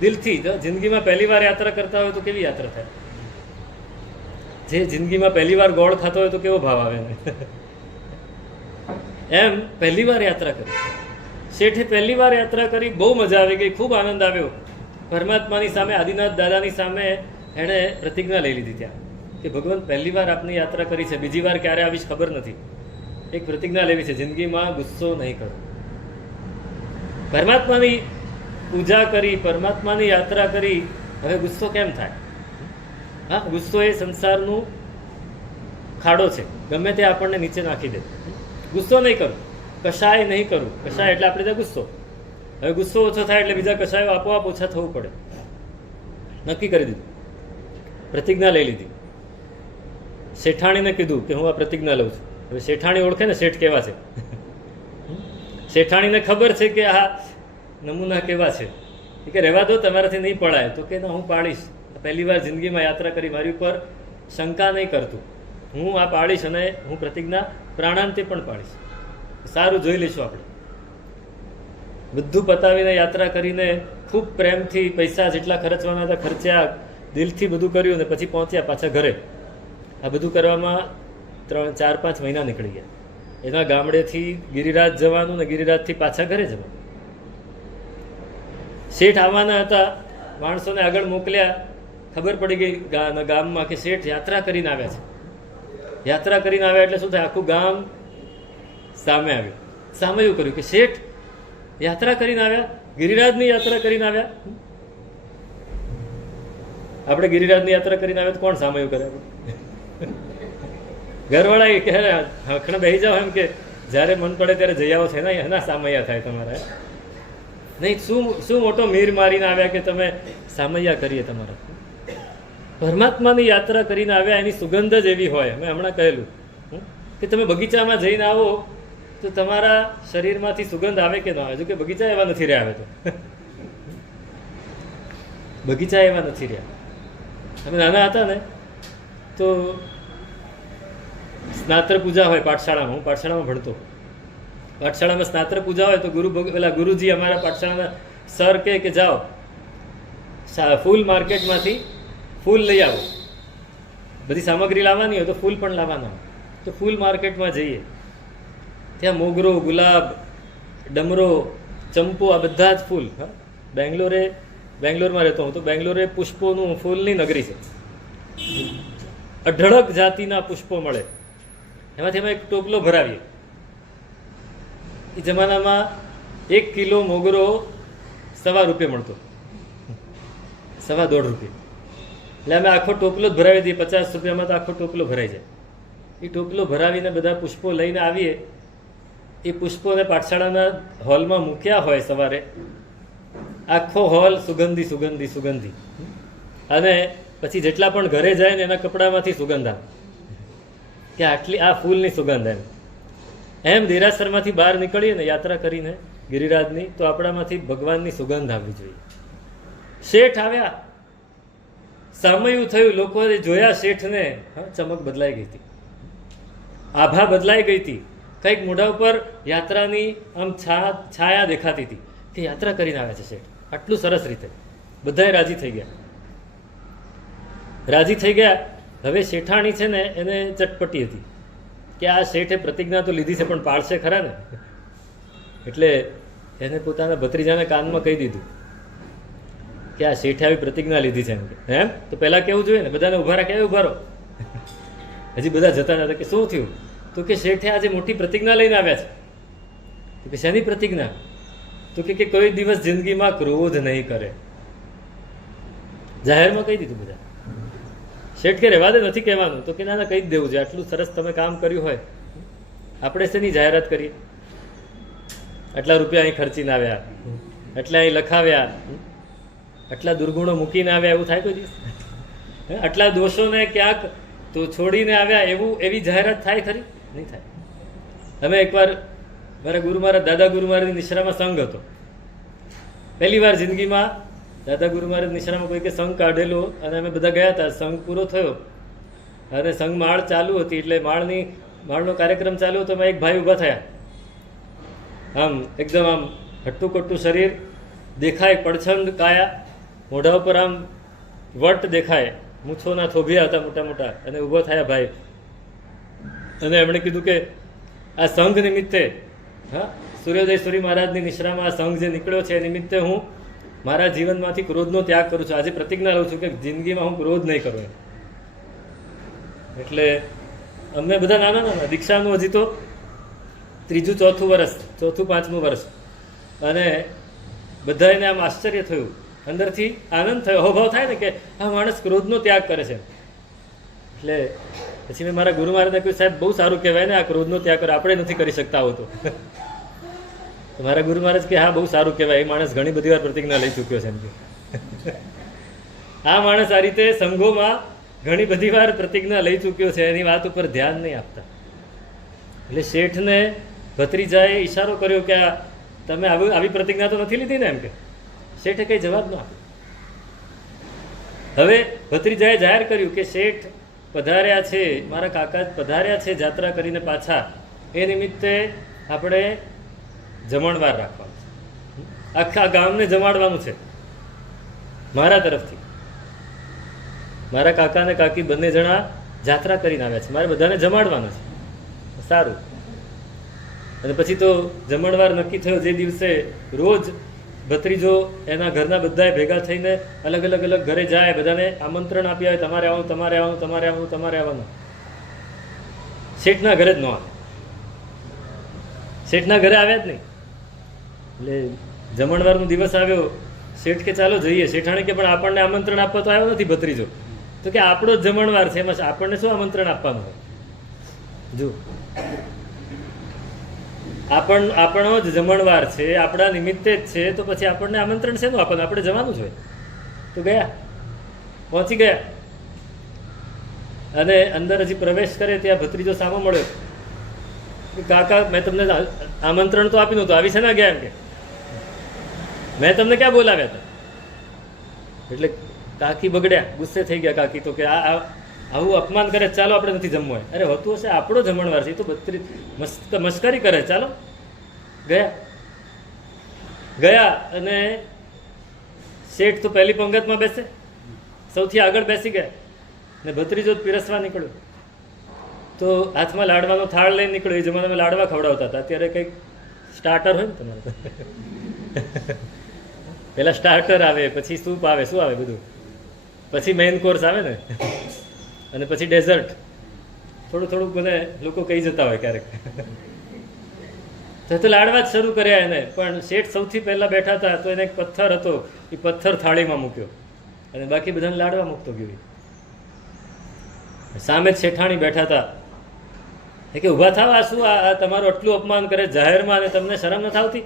દિલથી. જિંદગીમાં પહેલી વાર યાત્રા કરતા હોય તો કેવી યાત્રા થાય? જે જિંદગીમાં પહેલી વાર ગોળ ખાતો હોય તો કેવો ભાવ આવે એને? એમ પહેલી વાર યાત્રા કરી શેઠે. પહેલી વાર યાત્રા કરી, બહુ મજા આવી ગઈ, ખૂબ આનંદ આવ્યો. પરમાત્માની સામે, આદિનાથ દાદાની સામે એણે પ્રતિજ્ઞા લઈ લીધી ત્યાં કે ભગવાન પહેલી વાર આપની યાત્રા કરી છે, બીજી વાર ક્યારે આવીશ ખબર નથી. એક પ્રતિજ્ઞા લેવી છે, જિંદગીમાં ગુસ્સો નહીં કરો. પરમાત્માની પૂજા કરી, પરમાત્માની યાત્રા કરી, હવે ગુસ્સો કેમ થાય? હા, ગુસ્સો એ સંસારનું ખાડો છે, ગમે તે આપણને નીચે નાખી દે. ગુસ્સો નહીં કરું, કશાય નહીં કરું. કશાય એટલે આપણે ત્યાં ગુસ્સો. હવે ગુસ્સો ઓછો થાય એટલે બીજા કશાયો આપોઆપ ઓછા થવું પડે. નક્કી કરી દીધું, પ્રતિજ્ઞા લઈ લીધી. શેઠાણીને કીધું કે હું આ પ્રતિજ્ઞા લઉં છું. હવે શેઠાણી ઓળખે ને શેઠ કેવા છે. શેઠાણીને ખબર છે કે આ નમૂના કેવા છે. કે રહેવા દો, તમારાથી નહીં પડાય. તો કે ના, હું પાડીશ. પહેલી વાર જિંદગીમાં યાત્રા કરી, મારી ઉપર શંકા નહીં કરતું, હું આ પાડીશ અને હું પ્રતિજ્ઞા પ્રાણાંતે પણ પાડીશ. સારું, જોઈ લઈશું આપણે. બધું પતાવીને યાત્રા કરીને ખૂબ પ્રેમથી પૈસા જેટલા ખર્ચવાના હતા ખર્ચ્યા, દિલથી બધું કર્યું ને પછી પહોંચ્યા પાછા ઘરે. આ બધું કરવામાં 3-4-5 મહિના નીકળી ગયા. એના ગામડેથી ગિરિરાજ જવાનું ને ગિરિરાજથી પાછા ઘરે જવાનું. શેઠ આવવાના હતા, માણસોને આગળ મોકલ્યા. ખબર પડી ગઈ ગામમાં કે શેઠ યાત્રા કરીને આવ્યા છે. યાત્રા કરીને આવ્યા એટલે શું થાય? આખું ગામ સામે આવ્યું. સામે એવું કર્યું કે શેઠ યાત્રા કરીને આવ્યા, ગિરિરાજની યાત્રા કરીને આવ્યા. આપણે ગિરિરાજની યાત્રા કરીને આવ્યા તો કોણ સામે એવું કરે? ઘરવાળા કે હખણા બેસી જાઓ, એમ કે જ્યારે મન પડે ત્યારે જઈ આવો છે ને, એના સામૈયા થાય તમારા. નહીં, શું મોટો મીર મારીને આવ્યા કે તમે સામૈયા કરીએ તમારા? પરમાત્માની યાત્રા કરીને આવ્યા એની સુગંધ જ એવી હોય. મેં હમણાં કહેલું કે તમે બગીચામાં જઈને આવો તો તમારા શરીરમાંથી સુગંધ આવે કે ન આવે? જો કે બગીચા એવા નથી રહ્યા હવે તો. બગીચા એવા નથી રહ્યા. અમે નાના હતા ને તો સ્નાતર પૂજા હોય પાઠશાળામાં. હું પાઠશાળામાં ભણતો. પાઠશાળામાં સ્નાતર પૂજા હોય તો ગુરુજી અમારા પાઠશાળાના સર કે જાઓ ફૂલ માર્કેટમાંથી ફૂલ લઈ આવો. બધી સામગ્રી લાવવાની હોય તો ફૂલ પણ લાવવાના. તો ફૂલ માર્કેટમાં જઈએ, ત્યાં મોગરો, ગુલાબ, ડમરો, ચંપો, આ બધા જ ફૂલ. હા, બેંગ્લોરમાં રહેતો હું, તો બેંગ્લોરે પુષ્પોનું ફૂલની નગરી છે. અઢળક જાતિના પુષ્પો મળે. એમાંથી અમે એક ટોપલો ભરાવીએ. એ જમાનામાં 1 કિલો મોગરો ₹1.25 મળતો, ₹1.25. એટલે અમે આખો ટોપલો જ ભરાવી દઈએ. ₹50 તો આખો ટોપલો ભરાઈ જાય. એ ટોપલો ભરાવીને બધા પુષ્પો લઈને આવીએ. એ પુષ્પોને પાઠશાળાના હોલમાં મૂક્યા હોય સવારે. આખો હોલ સુગંધી સુગંધી સુગંધી. અને પછી જેટલા પણ ઘરે જાય ને એના કપડામાંથી સુગંધ આવે કે આટલી આ ફૂલની સુગંધ. એમ દેરાસરમાંથી બહાર નીકળીએ ને યાત્રા કરીને ગિરિરાજની, તો આપણામાંથી ભગવાનની સુગંધ આવવી જોઈએ. શેઠ આવ્યા, સામયું થયું, લોકોએ જોયા શેઠને. ચમક બદલાઈ ગઈ હતી, આભા બદલાઈ ગઈ હતી. કંઈક મોઢા ઉપર યાત્રાની આમ છાયા દેખાતી હતી કે યાત્રા કરીને આવ્યા છે શેઠ, આટલું સરસ રીતે. બધાએ રાજી થઈ ગયા. રાજી થઈ ગયા. હવે શેઠાણી છે ને એને ચટપટી હતી કે આ શેઠે પ્રતિજ્ઞા તો લીધી છે પણ પાળશે ખરા ને. એટલે એને પોતાના ભત્રીજાને કાનમાં કહી દીધું કે આ શેઠે આવી પ્રતિજ્ઞા લીધી છે. એમ તો પહેલાં કેવું જોઈએ ને, બધાને ઉભા રાખે, ઉભા રહો. હજી બધા જતા હતા કે શું થયું? તો કે શેઠે આજે મોટી પ્રતિજ્ઞા લઈને આવ્યા છે. તો કે શેની પ્રતિજ્ઞા? તો કે કોઈ દિવસ જિંદગીમાં ક્રોધ નહીં કરે. જાહેરમાં કહી દીધું બધા. શેઠ કે રહેવા દે, નથી કહેવાનું. તો કે ના કહી જ દેવું છે. આટલું સરસ તમે કામ કર્યું હોય, આપણે શેની જાહેરાત કરીએ? આટલા રૂપિયા અહીં ખર્ચીને આવ્યા, આટલા અહીં લખાવ્યા, આટલા દુર્ગુણો મૂકીને આવ્યા, એવું થાય કોઈ દિવસ? આટલા દોષોને ક્યાંક તો છોડીને આવ્યા, એવી જાહેરાત થાય ખરી? નહીં થાય. અમે એકવાર મારા ગુરુ મહારાજ, દાદા ગુરુ મહારાજની નિશ્રામાં સંઘ હતો. પહેલી વાર જિંદગીમાં દાદા ગુરુ મહારાજ નિશ્રામાં કોઈકે સંઘ કાઢેલો અને અમે બધા ગયા હતા. સંઘ પૂરો થયો અને સંઘ માળ ચાલુ હતી, એટલે માળનો કાર્યક્રમ ચાલુ હતો. એક ભાઈ ઊભા થયા. આમ એકદમ આમ હટ્ટું કટ્ટું શરીર દેખાય, પડછંદ કાયા, મોઢા ઉપર આમ વટ દેખાય, મૂછોના થોભિયા હતા મોટા મોટા. અને ઊભો થયા ભાઈ, અને એમણે કીધું કે આ સંઘ નિમિત્તે, હા, સૂર્યોદય સૂરી મહારાજની નિશ્રામાં આ સંઘ જે નીકળ્યો છે એ નિમિત્તે હું મારા જીવનમાંથી ક્રોધનો ત્યાગ કરું છું. આજે પ્રતિજ્ઞા લઉં છું કે જિંદગીમાં હું ક્રોધ નહીં કરું. એટલે અમે બધા નાના નાના, દીક્ષાનું હજી તો 3જું 4થું વર્ષ, 4થું 5મું વર્ષ. અને બધાને આમ આશ્ચર્ય થયું, અંદરથી આનંદ થયો, અહોભાવ થાય ને કે આ માણસ ક્રોધનો ત્યાગ કરે છે. એટલે પછી મેં મારા ગુરુ મહારાજને કહ્યું, સાહેબ બહુ સારું કહેવાય ને આ ક્રોધનો ત્યાગ કરે, આપણે નથી કરી શકતા હોતો. મારા ગુરુ મહારાજ કે હા બહુ સારું કહેવાય, એ માણસ ઘણી બધી વાર પ્રતિજ્ઞા લઈ ચૂક્યો છે. એમ કે આ માણસ આ રીતે સંઘોમાં ઘણી બધી વાર પ્રતિજ્ઞા લઈ ચૂક્યો છે, એની વાત ઉપર ધ્યાન નહીં આપતા. એટલે શેઠને ભત્રીજાએ ઈશારો કર્યો કે તમે આવી પ્રતિજ્ઞા તો નથી લીધી ને, એમ કે. શેઠે કંઈ જવાબ ન આપ્યો. હવે ભત્રીજાએ જાહેર કર્યું કે શેઠ પધાર્યા છે, મારા કાકા પધાર્યા છે જાત્રા કરીને પાછા, એ નિમિત્તે આપણે જમણવાર રાખવાનું છે, આખા ગામને જમાડવાનું છે મારા તરફથી. મારા કાકા અને કાકી બંને જણા જાત્રા કરીને આવ્યા છે, મારે બધાને જમાડવાના છે. સારું. અને પછી તો જમણવાર નક્કી થયો. જે દિવસે રોજ ભત્રીજો એના ઘરના બધાએ ભેગા થઈને અલગ અલગ ઘરે જાય, બધાને આમંત્રણ આપી આવે, તમારે આવવાનું, તમારે આવવાનું, તમારે આવવાનું, તમારે આવવાનું. શેઠના ઘરે જ ન આવે. શેઠના ઘરે આવ્યા જ નહીં. એટલે જમણવારનો દિવસ આવ્યો, શેઠ કે ચાલો જઈએ. શેઠાણી કે પણ આપણને આમંત્રણ આપવા તો આવ્યો નથી ભત્રીજો. તો કે આપણો જ જમણવાર છે, એમાં આપણને શું આમંત્રણ આપવાનું હોય? જો આપણો જ જમણવાર છે, આપણા નિમિત્તે જ છે, તો પછી આપણને આમંત્રણ શેનું આપવાનું? આપણે જવાનું જ હોય. તો ગયા, પહોંચી ગયા. અને અંદર હજી પ્રવેશ કરે ત્યાં ભત્રીજો સામો મળ્યો કે કાકા મેં તમને આમંત્રણ તો આપ્યું નહોતું, આવી છે ને ગયા? એમ કે મેં તમને ક્યાં બોલાવ્યા હતા? એટલે કાકી બગડ્યા, ગુસ્સે થઈ ગયા કાકી તો કે આ આવું અપમાન કરે, ચાલો આપણે નથી જમવું હોય. અરે હોતું હશે, આપણો જમણવાર છે, એ તો મસ્કરી કરે, ચાલો. ગયા અને શેઠ તો પહેલી પંગતમાં બેસે, સૌથી આગળ બેસી ગયા ને ભત્રીજો પીરસવા નીકળ્યો તો હાથમાં લાડવાનો થાળ લઈને નીકળ્યો. એ જમાનામાં લાડવા ખવડાવતા હતા, અત્યારે કંઈક સ્ટાર્ટર હોય ને તમારે પેલા સ્ટાર્ટર આવે, પછી સૂપ આવે, શું આવે બધું, પછી મેઇન કોર્સ આવે ને, અને પછી ડેઝર્ટ. થોડુંક મને લોકો કહી જતા હોય ક્યારેક તો લાડવા જ શરૂ કર્યા એને. પણ શેઠ સૌથી પહેલા બેઠા હતા તો એને એક પથ્થર હતો, એ પથ્થર થાળીમાં મૂક્યો અને બાકી બધાને લાડવા મૂકતો ગયો. સામે જ શેઠાણી બેઠા હતા કે ઊભા થાવ, આ શું આ તમારું આટલું અપમાન કરે જાહેરમાં અને તમને શરમ નથી આવતી?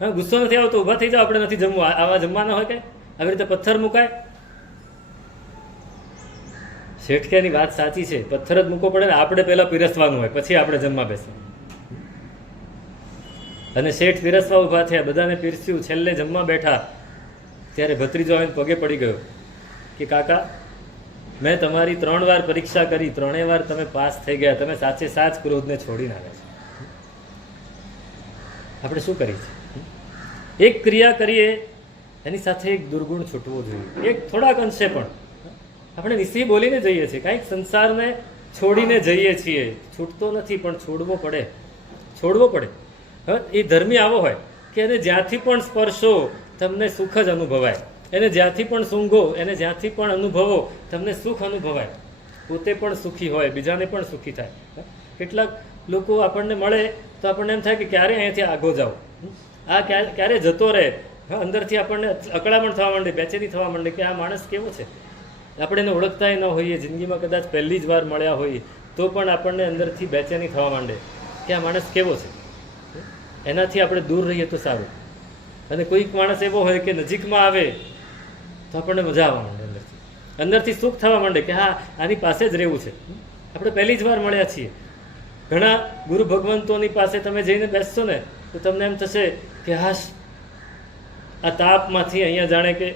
હા, ગુસ્સો નથી આવતો? ઊભા થઈ જાઓ, આપણે નથી જમવું. આવા જમવાના હોય કે આવી રીતે પથ્થર મુકાય? શેઠ કે એની વાત સાચી છે, પથ્થર જ મૂકવો પડે ને, આપણે પહેલા પીરસવાનું હોય, પછી આપણે જમવા બેસવાનું. અને શેઠ પીરસવા ઊભા થયા, બધાને પીરસ્યું, છેલ્લે જમવા બેઠા ત્યારે ભત્રીજો આવીને પગે પડી ગયો કે કાકા, મેં તમારી 3 વાર પરીક્ષા કરી, 3 વાર તમે પાસ થઈ ગયા, તમે સાચે સાચ ક્રોધને છોડીને આવ્યા છો. આપણે શું કરીએ છીએ? એક ક્રિયા કરીએ એની સાથે એક દુર્ગુણ છૂટવો જોઈએ, એક થોડાક અંશે પણ. આપણે નિશ્ચય બોલીને જઈએ છીએ, કાંઈક સંસારને છોડીને જઈએ છીએ, છૂટતો નથી પણ છોડવો પડે. એ ધર્મી આવો હોય કે એને જ્યાંથી પણ સ્પર્શો તમને સુખ જ અનુભવાય, એને જ્યાંથી પણ સૂંઘો, એને જ્યાંથી પણ અનુભવો તમને સુખ અનુભવાય. પોતે પણ સુખી હોય, બીજાને પણ સુખી થાય. કેટલાક લોકો આપણને મળે તો આપણને એમ થાય કે ક્યારે અહીંયાથી આગો જાઓ, આ ક્યારે જતો રહે. અંદરથી આપણને અકળામણ થવા માંડે, બેચેની થવા માંડે કે આ માણસ કેવો છે. આપણે એને ઓળખતા ન હોઈએ, જિંદગીમાં કદાચ પહેલી જ વાર મળ્યા હોઈએ તો પણ આપણને અંદરથી બેચેની થવા માંડે કે આ માણસ કેવો છે. એનાથી આપણે દૂર રહીએ તો સારું. અને કોઈક માણસ એવો હોય કે નજીકમાં આવે તો આપણને મજા આવવા માંડે, અંદરથી સુખ થવા માંડે કે હા, આની પાસે જ રહેવું છે. આપણે પહેલી જ વાર મળ્યા છીએ. ઘણા ગુરુ ભગવંતોની પાસે તમે જઈને બેસશો ને તો તમને એમ થશે કે હાશ, આ તાપમાંથી અહીંયા જાણે કે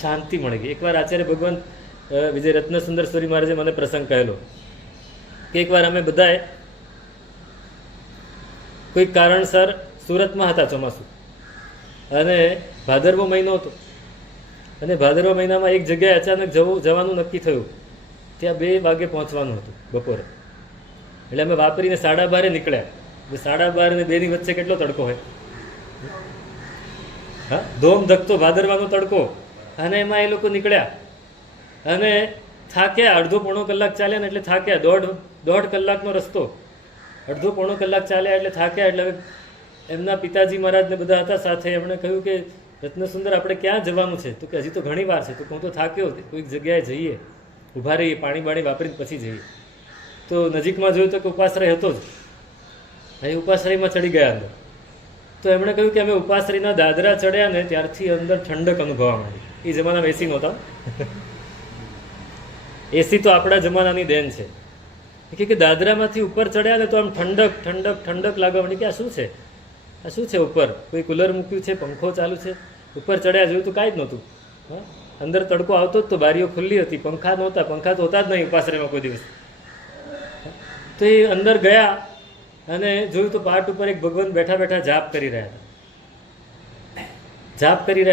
શાંતિ મળી ગઈ. એકવાર આચાર્ય ભગવંત વિજય રત્નસુંદર સ્વરી મહારાજે મને પ્રસંગ કહેલો કે એકવાર અમે બધાએ કોઈક કારણસર સુરતમાં હતા, ચોમાસું, અને ભાદરવો મહિનો હતો. અને ભાદરવા મહિનામાં એક જગ્યાએ અચાનક જવાનું નક્કી થયું. ત્યાં 2 વાગે પહોંચવાનું હતું બપોરે. એટલે અમે વાપરીને 12:30 નીકળ્યા. 12:30 અને 2 ની વચ્ચે કેટલો તડકો હોય? હા, ધોમ ધકતો ભાદરવાનો તડકો. અને એમાં એ લોકો નીકળ્યા અને થાક્યા. અડધો-પોણો કલાક ચાલ્યા ને એટલે થાક્યા. દોઢ કલાકનો રસ્તો, અડધો-પોણો કલાક ચાલ્યા એટલે થાક્યા. એટલે એમના પિતાજી મહારાજને બધા હતા સાથે. એમણે કહ્યું કે રત્નસુંદર, આપણે ક્યાં જવાનું છે? તો કે હજી તો ઘણી વાર છે. તો હું તો થાક્યો, કોઈક જગ્યાએ જઈએ, ઊભા રહીએ, પાણી બાણી વાપરીને પછી જઈએ. તો નજીકમાં જોયું તો કે ઉપાશ્રય હતો જ. એ ઉપાશ્રયમાં ચડી ગયા અંદર. તો એમણે કહ્યું કે અમે ઉપાશ્રયના દાદરા ચડ્યા ને ત્યારથી અંદર ઠંડક અનુભવવા માંડી. એ જમાનામાં એસી નહોતા. એસી તો આપણા જમાનાની દેન છે. કે દાદરામાંથી ઉપર ચડ્યા ને તો આમ ઠંડક ઠંડક ઠંડક લાગવા માંડી કે આ શું છે, આ શું છે? ઉપર કોઈ કુલર મૂક્યું છે, પંખો ચાલુ છે. ઉપર ચડ્યા જોયું તો કાંઈ જ નહોતું. હા, અંદર તડકો આવતો જ તો, બારીઓ ખુલ્લી હતી, પંખા નહોતા. પંખા તો હોતા જ નહીં ઉપાશ્રયમાં કોઈ દિવસ. તો એ અંદર ગયા અને જોયું તો પાટ ઉપર એક ભગવાન બેઠા બેઠા જાપ કરી રહ્યા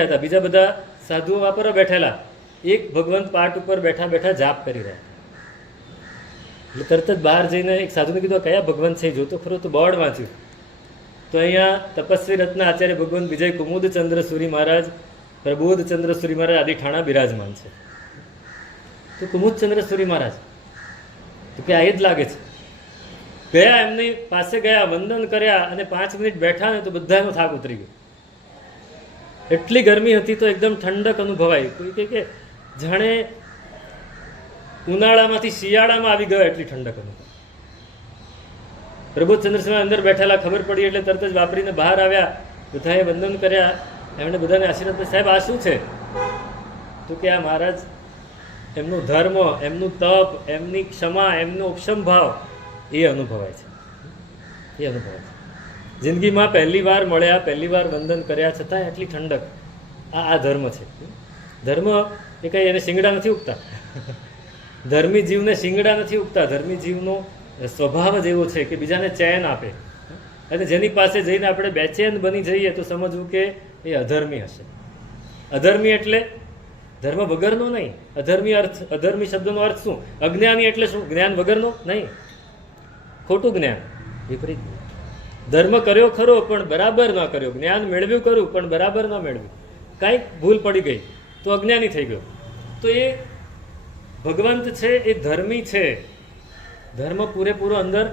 હતા. બીજા બધા સાધુઓ વાપરવા બેઠેલા. એક ભગવંત પાટ ઉપર બેઠા બેઠા જાપ કરી રહ્યા હતા. એટલે તરત જ બહાર જઈને એક સાધુને કીધું, કયા ભગવંત છે જોતો ખરો. તો બોર્ડ વાંચ્યું તો અહીંયા તપસ્વી રત્ન આચાર્ય ભગવંત વિજય કુમુદચંદ્ર સુરી મહારાજ, પ્રબોધચંદ્ર સુરી મહારાજ આદિ ઠાણા બિરાજમાન છે. તો કુમુદચંદ્ર સુરી મહારાજ તો કે આ એ જ લાગે છે. ગયા, એમની પાસે ગયા, વંદન કર્યા અને 5 મિનિટ બેઠા ને તો બધાનો થાક ઉતરી ગયો. એટલી ગરમી હતી તો એકદમ ઠંડક અનુભવાય. કોઈ કે જાણે ઉનાળામાંથી શિયાળામાં આવી ગયો એટલી ઠંડક અનુભવાય. પ્રબોધચંદ્ર સિંહ અંદર બેઠેલા, ખબર પડી એટલે તરત જ વાપરીને બહાર આવ્યા. બધાએ વંદન કર્યા. એમણે બધાને આશીર્વાદ. સાહેબ, આ શું છે? તો કે આ મહારાજ એમનો ધર્મ, એમનું તપ, એમની ક્ષમા, એમનો ઉપશમ ભાવ એ અનુભવાય છે. એ અનુભવાય છે. જિંદગીમાં પહેલી વાર મળ્યા, પહેલી વાર વંદન કર્યા છતાં એટલી ઠંડક. આ ધર્મ છે. ધર્મ એ કંઈ એને શિંગડા નથી ઉગતા. ધર્મી જીવને શિંગડા નથી ઉગતા. ધર્મી જીવનો સ્વભાવ જ એવો છે કે બીજાને ચેન આપે, અને જેની પાસે જઈને આપણે બેચેન બની જઈએ તો સમજવું કે એ અધર્મી હશે. અધર્મી એટલે ધર્મ વગરનો નહીં. અધર્મી શબ્દનો અર્થ શું? અજ્ઞાની એટલે શું? જ્ઞાન વગરનો નહીં, ખોટું જ્ઞાન, વિપરીત. ધર્મ કર્યો ખરો પણ બરાબર ન કર્યો, જ્ઞાન મેળવ્યું ખરું પણ બરાબર ન મેળવ્યું, કાંઈક ભૂલ પડી ગઈ તો અજ્ઞાની થઈ ગયો. તો એ ભગવંત છે, એ ધર્મી છે. ધર્મ પૂરેપૂરો અંદર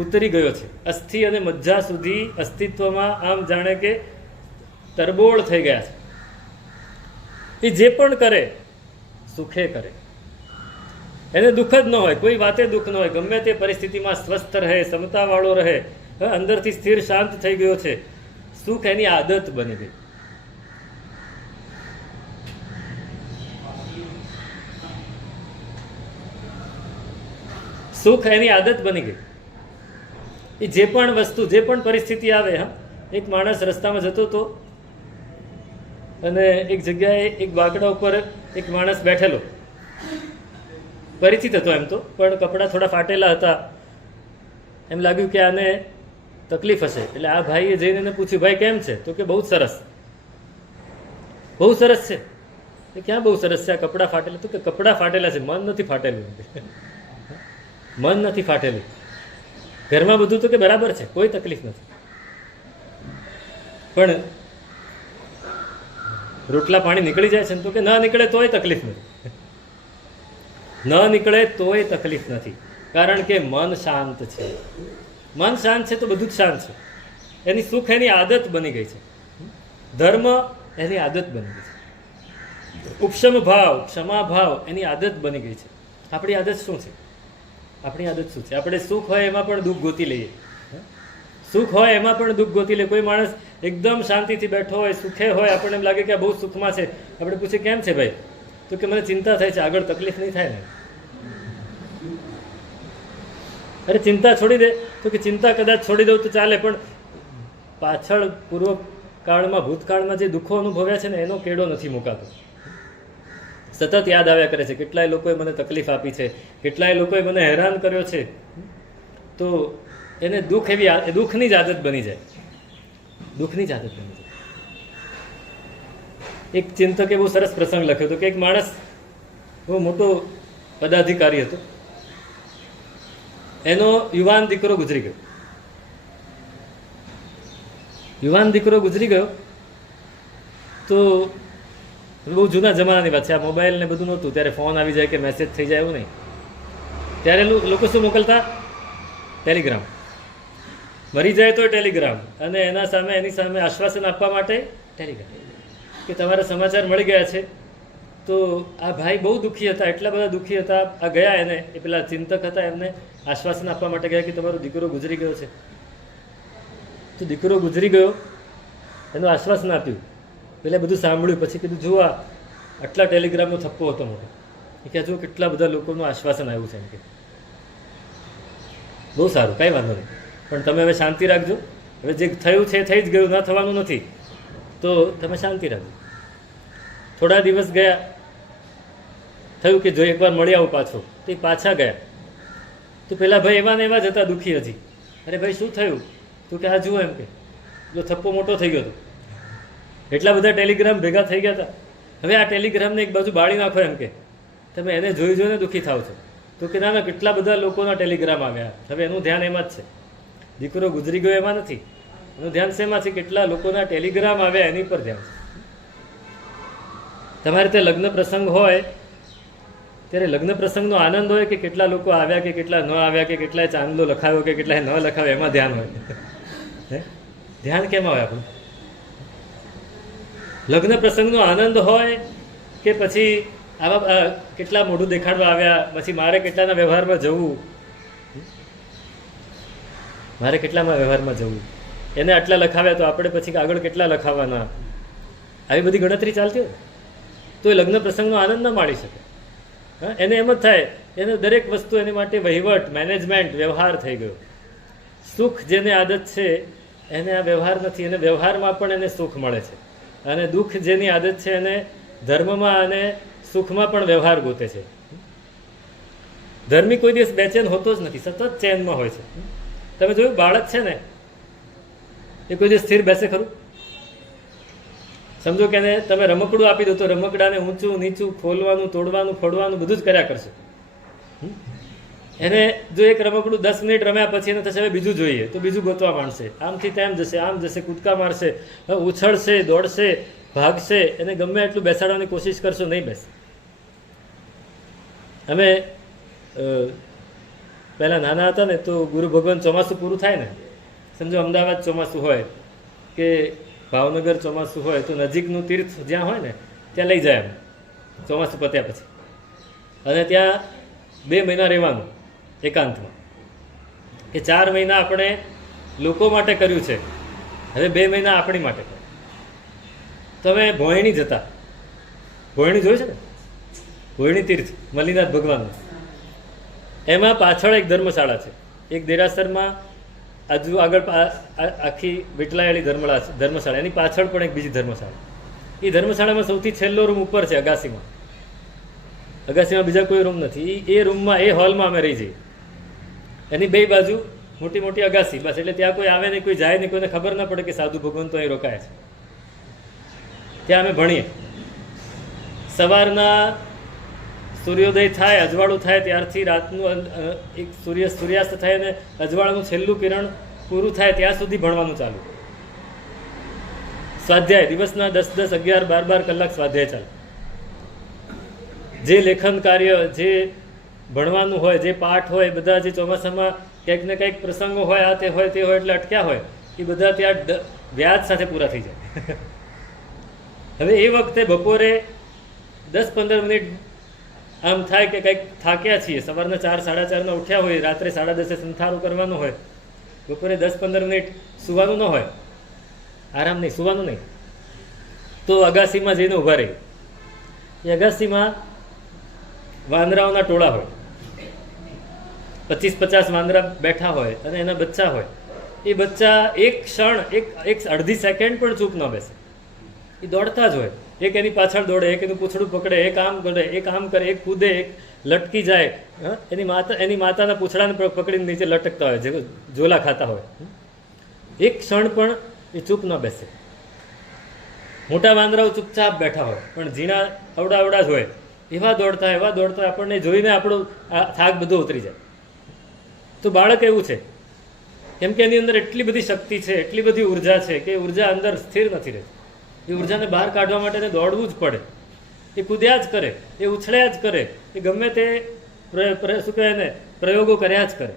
ઉતરી ગયો છે. અસ્થિ અને મજ્જા સુધી અસ્તિત્વમાં આમ જાણે કે તરબોળ થઈ ગયા છે. એ જે પણ કરે સુખે કરે, એને દુઃખ જ ન હોય, કોઈ વાતે દુઃખ ન હોય, ગમે તે પરિસ્થિતિમાં સ્વસ્થ રહે, સમતાવાળો રહે, અંદરથી સ્થિર શાંત થઈ ગયો છે. સુખ એની આદત બની ગઈ. સુખ એની આદત બની ગઈ. એ જે પણ વસ્તુ, જે પણ પરિસ્થિતિ આવે. એક માણસ રસ્તામાં જતો હતો અને એક જગ્યાએ એક બાકડા ઉપર એક માણસ બેઠેલો, પરિચિત હતો એમ તો, પણ કપડાં થોડા ફાટેલા હતા. એમ લાગ્યું કે આને તકલીફ હશે, એટલે આ ભાઈએ જઈને એને પૂછ્યું, ભાઈ કેમ છે? તો કે બહુ સરસ, બહુ સરસ છે. એ ક્યાં બહુ સરસ છે? આ કપડાં ફાટેલા. તો કે કપડાં ફાટેલા છે, મન નથી ફાટેલું. મન નથી ફાટેલું. ઘરમાં બધું તો કે બરાબર છે, કોઈ તકલીફ નથી, પણ રોટલા પાણી નીકળી જાય છે ને? તો કે ન નીકળે તોય તકલીફ નથી. ન નીકળે તોય તકલીફ નથી, કારણ કે મન શાંત છે. મન શાંત છે તો બધું જ શાંત છે. એની સુખ એની આદત બની ગઈ છે. ધર્મ એની આદત બની ગઈ છે. ઉપશમ ભાવ, ક્ષમા ભાવ એની આદત બની ગઈ છે. આપણી આદત શું છે? આપણી આદત શું છે? આપણે સુખ હોય એમાં પણ દુઃખ ગોતી લઈએ. સુખ હોય એમાં પણ દુઃખ ગોતી લઈએ. કોઈ માણસ એકદમ શાંતિથી બેઠો હોય, સુખે હોય, આપણને એમ લાગે કે આ બહુ સુખમાં છે. આપણે પૂછીએ કેમ છે ભાઈ? તો કે મને ચિંતા થાય છે. આગળ તકલીફ નહીં થાય ને? અરે ચિંતા છોડી દે. તો કે ચિંતા કદાચ છોડી દઉં તો ચાલે, પણ પાછળ પૂર્વકાળમાં, ભૂતકાળમાં જે દુઃખો અનુભવ્યા છે ને એનો કેડો નથી મુકાતો. સતત યાદ આવ્યા કરે છે. કેટલાય લોકોએ મને તકલીફ આપી છે, કેટલાય લોકોએ મને હેરાન કર્યો છે. તો એને દુઃખ એવી દુઃખની જ આદત બની જાય. દુઃખની જ આદત બની જાય. એક ચિંતકે બહુ સરસ પ્રસંગ લખ્યો હતો કે એક માણસ બહુ મોટો પદાધિકારી હતો. એનો યુવાન દીકરો ગુજરી ગયો. યુવાન દીકરો ગુજરી ગયો તો બહુ જૂના જમાનાની વાત છે. આ મોબાઈલ ને બધું નહોતું ત્યારે, ફોન આવી જાય કે મેસેજ થઈ જાય એવું નહીં. ત્યારે લોકો શું મોકલતા? ટેલિગ્રામ. મરી જાય તો ટેલિગ્રામ, અને એની સામે આશ્વાસન આપવા માટે ટેલિગ્રામ, કે તમારા સમાચાર મળી ગયા છે. તો આ ભાઈ બહુ દુઃખી હતા, એટલા બધા દુઃખી હતા. આ ગયા એને, એ પેલા ચિંતક હતા, એમને આશ્વાસન આપવા માટે ગયા કે તમારો દીકરો ગુજરી ગયો છે. તો દીકરો ગુજરી ગયો, એનું આશ્વાસન આપ્યું. પેલા બધું સાંભળ્યું, પછી કીધું જુઓ આટલા ટેલિગ્રામનો થપ્પો હતો મોટો. એ કે જુઓ કેટલા બધા લોકોનું આશ્વાસન આવ્યું છે. એમ કે બહુ સારું, કાંઈ વાંધો નહીં, પણ તમે હવે શાંતિ રાખજો. હવે જે થયું છે થઈ જ ગયું, ન થવાનું નથી, તો તમે શાંતિ રાખજો. થોડા દિવસ ગયા, થયું કે જો એકવાર મળી આવું પાછો. તો એ પાછા ગયા. તો પેલા ભાઈ એવા ને એવા જ હતા, દુઃખી હજી. અરે ભાઈ શું થયું? તો કે આ જુઓ, એમ કે જો થપ્પો મોટો થઈ ગયો હતો, એટલા બધા ટેલિગ્રામ ભેગા થઈ ગયા હતા. હવે આ ટેલિગ્રામને એક બાજુ બાળી નાખો, એમ કે તમે એને જોઈ જોઈને દુઃખી થાવ છો. તો કે ના, કેટલા બધા લોકોના ટેલિગ્રામ આવ્યા. હવે એનું ધ્યાન એમાં જ છે. દીકરો ગુજરી ગયો એમાં નથી, એનું ધ્યાન શેમાં છે? કેટલા લોકોના ટેલિગ્રામ આવ્યા એની પર ધ્યાન છે. તમારે તે લગ્ન પ્રસંગ હોય ત્યારે લગ્ન પ્રસંગનો આનંદ હોય કે કેટલા લોકો આવ્યા કે કેટલા ન આવ્યા, કે કેટલાય ચાંદલો લખાવ્યો કે કેટલાય ન લખાવ્યો, એમાં ધ્યાન હોય. ધ્યાન કેમાં હોય આપણું? લગ્ન પ્રસંગનો આનંદ હોય કે પછી આવા કેટલા મોઢું દેખાડવા આવ્યા, પછી મારે કેટલાના વ્યવહારમાં જવું, મારે કેટલામાં વ્યવહારમાં જવું, એને આટલા લખાવ્યા તો આપણે પછી આગળ કેટલા લખાવાના, આવી બધી ગણતરી ચાલતી હોય તો એ લગ્ન પ્રસંગનો આનંદ ન માણી શકે. હા, એને એમ જ થાય, એને દરેક વસ્તુ એની માટે વહીવટ, મેનેજમેન્ટ, વ્યવહાર થઈ ગયો. સુખ જેને આદત છે એને આ વ્યવહાર નથી, એને વ્યવહારમાં પણ એને સુખ મળે છે. અને દુઃખ જેની આદત છે એને ધર્મમાં અને સુખમાં પણ વ્યવહાર ગોતે છે. ધર્મી કોઈ દિવસ બેચેન હોતો જ નથી, સતત ચેનમાં હોય છે. તમે જોયું, બાળક છે ને એ કોઈ દિવસ સ્થિર બેસે ખરું? સમજો કે એને તમે રમકડું આપી દો તો રમકડાને ઊંચું નીચું, ખોલવાનું, તોડવાનું, ફોડવાનું બધું જ કર્યા કરશે. એને જો એક રમકડું 10 મિનિટ રમ્યા પછી એને થશે હવે બીજું જોઈએ, તો બીજું ગોતવા માંડશે, આમથી તેમ જશે, આમ જશે, કૂદકા મારશે, ઉછળશે, દોડશે, ભાગશે. એને ગમે એટલું બેસાડવાની કોશિશ કરશો, નહીં બેસે. અમે પહેલાં નાના હતા ને તો ગુરુ ભગવાન ચોમાસું પૂરું થાય ને, સમજો અમદાવાદ ચોમાસું હોય કે ભાવનગર ચોમાસું હોય, તો નજીકનું તીર્થ જ્યાં હોય ને ત્યાં લઈ જાય. અમે ચોમાસું પત્યા પછી અને ત્યાં 2 મહિના રહેવાનું એકાંતમાં, કે 4 મહિના આપણે લોકો માટે કર્યું છે, હવે 2 મહિના આપણી માટે. તો અમે ભોયણી જતા. ભોયણી જોયું છે ને, ભોયણી તીર્થ મલ્લીનાથ ભગવાનનું. એમાં પાછળ એક ધર્મશાળા છે, એક દેરાસરમાં આગળ આખી વિટલાયેલી ધર્મશાળા, એની પાછળ પણ એક બીજી ધર્મશાળા. એ ધર્મશાળામાં સૌથી છેલ્લો રૂમ ઉપર છે, અગાસીમાં. અગાસીમાં બીજા કોઈ રૂમ નથી. એ રૂમમાં, એ હોલમાં અમે રહી જઈએ. એની 2 બાજુ મોટી મોટી અગાસી, બસ. એટલે ત્યાં કોઈ આવે નહીં, કોઈ જાય નહીં, કોઈને ખબર ના પડે કે સાધુ ભગવાન તો અહીં રોકાય છે. ત્યાં અમે ભણીએ. સવારના સૂર્યોદય થાય, અજવાળું થાય ત્યારથી રાતનું એક સૂર્યાસ્ત થાય અને અજવાળાનું છેલ્લું કિરણ પૂરું થાય ત્યાં સુધી ભણવાનું ચાલુ. સ્વાધ્યાય દિવસના 10, 11, 12 કલાક સ્વાધ્યાય ચાલે. જે લેખન કાર્ય, જે ભણવાનું હોય, જે પાઠ હોય, બધા જે ચોમાસામાં કંઈક ને કંઈક પ્રસંગો હોય, આ તે હોય, તે હોય, એટલે અટક્યા હોય, એ બધા ત્યાં વ્યાજ સાથે પૂરા થઈ જાય. હવે એ વખતે બપોરે 10-15 મિનિટ આમ થાય કે કંઈક થાક્યા છીએ, સવારના 4, 4:30 ઉઠ્યા હોય, રાત્રે 10:30 સંથારું કરવાનું હોય, બપોરે 10-15 મિનિટ સુવાનું ન હોય, આરામ નહીં, સુવાનું નહીં, તો અગાસીમાં જઈને ઊભા રહી. એ અગાસીમાં વાંદરાઓના ટોળા હોય, 25-50 વાંદરા બેઠા હોય અને એના બચ્ચા હોય. એ બચ્ચા એક ક્ષણ, એક અડધી સેકન્ડ પણ ચૂપ ન બેસે. એ દોડતા જ હોય. એક એની પાછળ દોડે, એક એનું પૂંછડું પકડે, એક આમ કરે, એક આમ કરે, એક કૂદે, એક લટકી જાય. એની માતાના પૂંછડાને પકડીને નીચે લટકતા હોય, જે ઝોલા ખાતા હોય. એક ક્ષણ પણ એ ચૂપ ન બેસે. મોટા વાંદરાઓ ચૂપચાપ બેઠા હોય, પણ ઝીણા અવડા જ હોય, એવા દોડતા આપણને જોઈને આપણો થાક બધો ઉતરી જાય. તો બાળક એવું છે, કેમ કે એની અંદર એટલી બધી શક્તિ છે, એટલી બધી ઉર્જા છે કે ઉર્જા અંદર સ્થિર નથી રહેતી. એ ઉર્જાને બહાર કાઢવા માટે એને દોડવું જ પડે. એ કૂદ્યા જ કરે, એ ઉછળ્યા જ કરે, એ ગમે તે શું કહેવાય ને પ્રયોગો કર્યા જ કરે,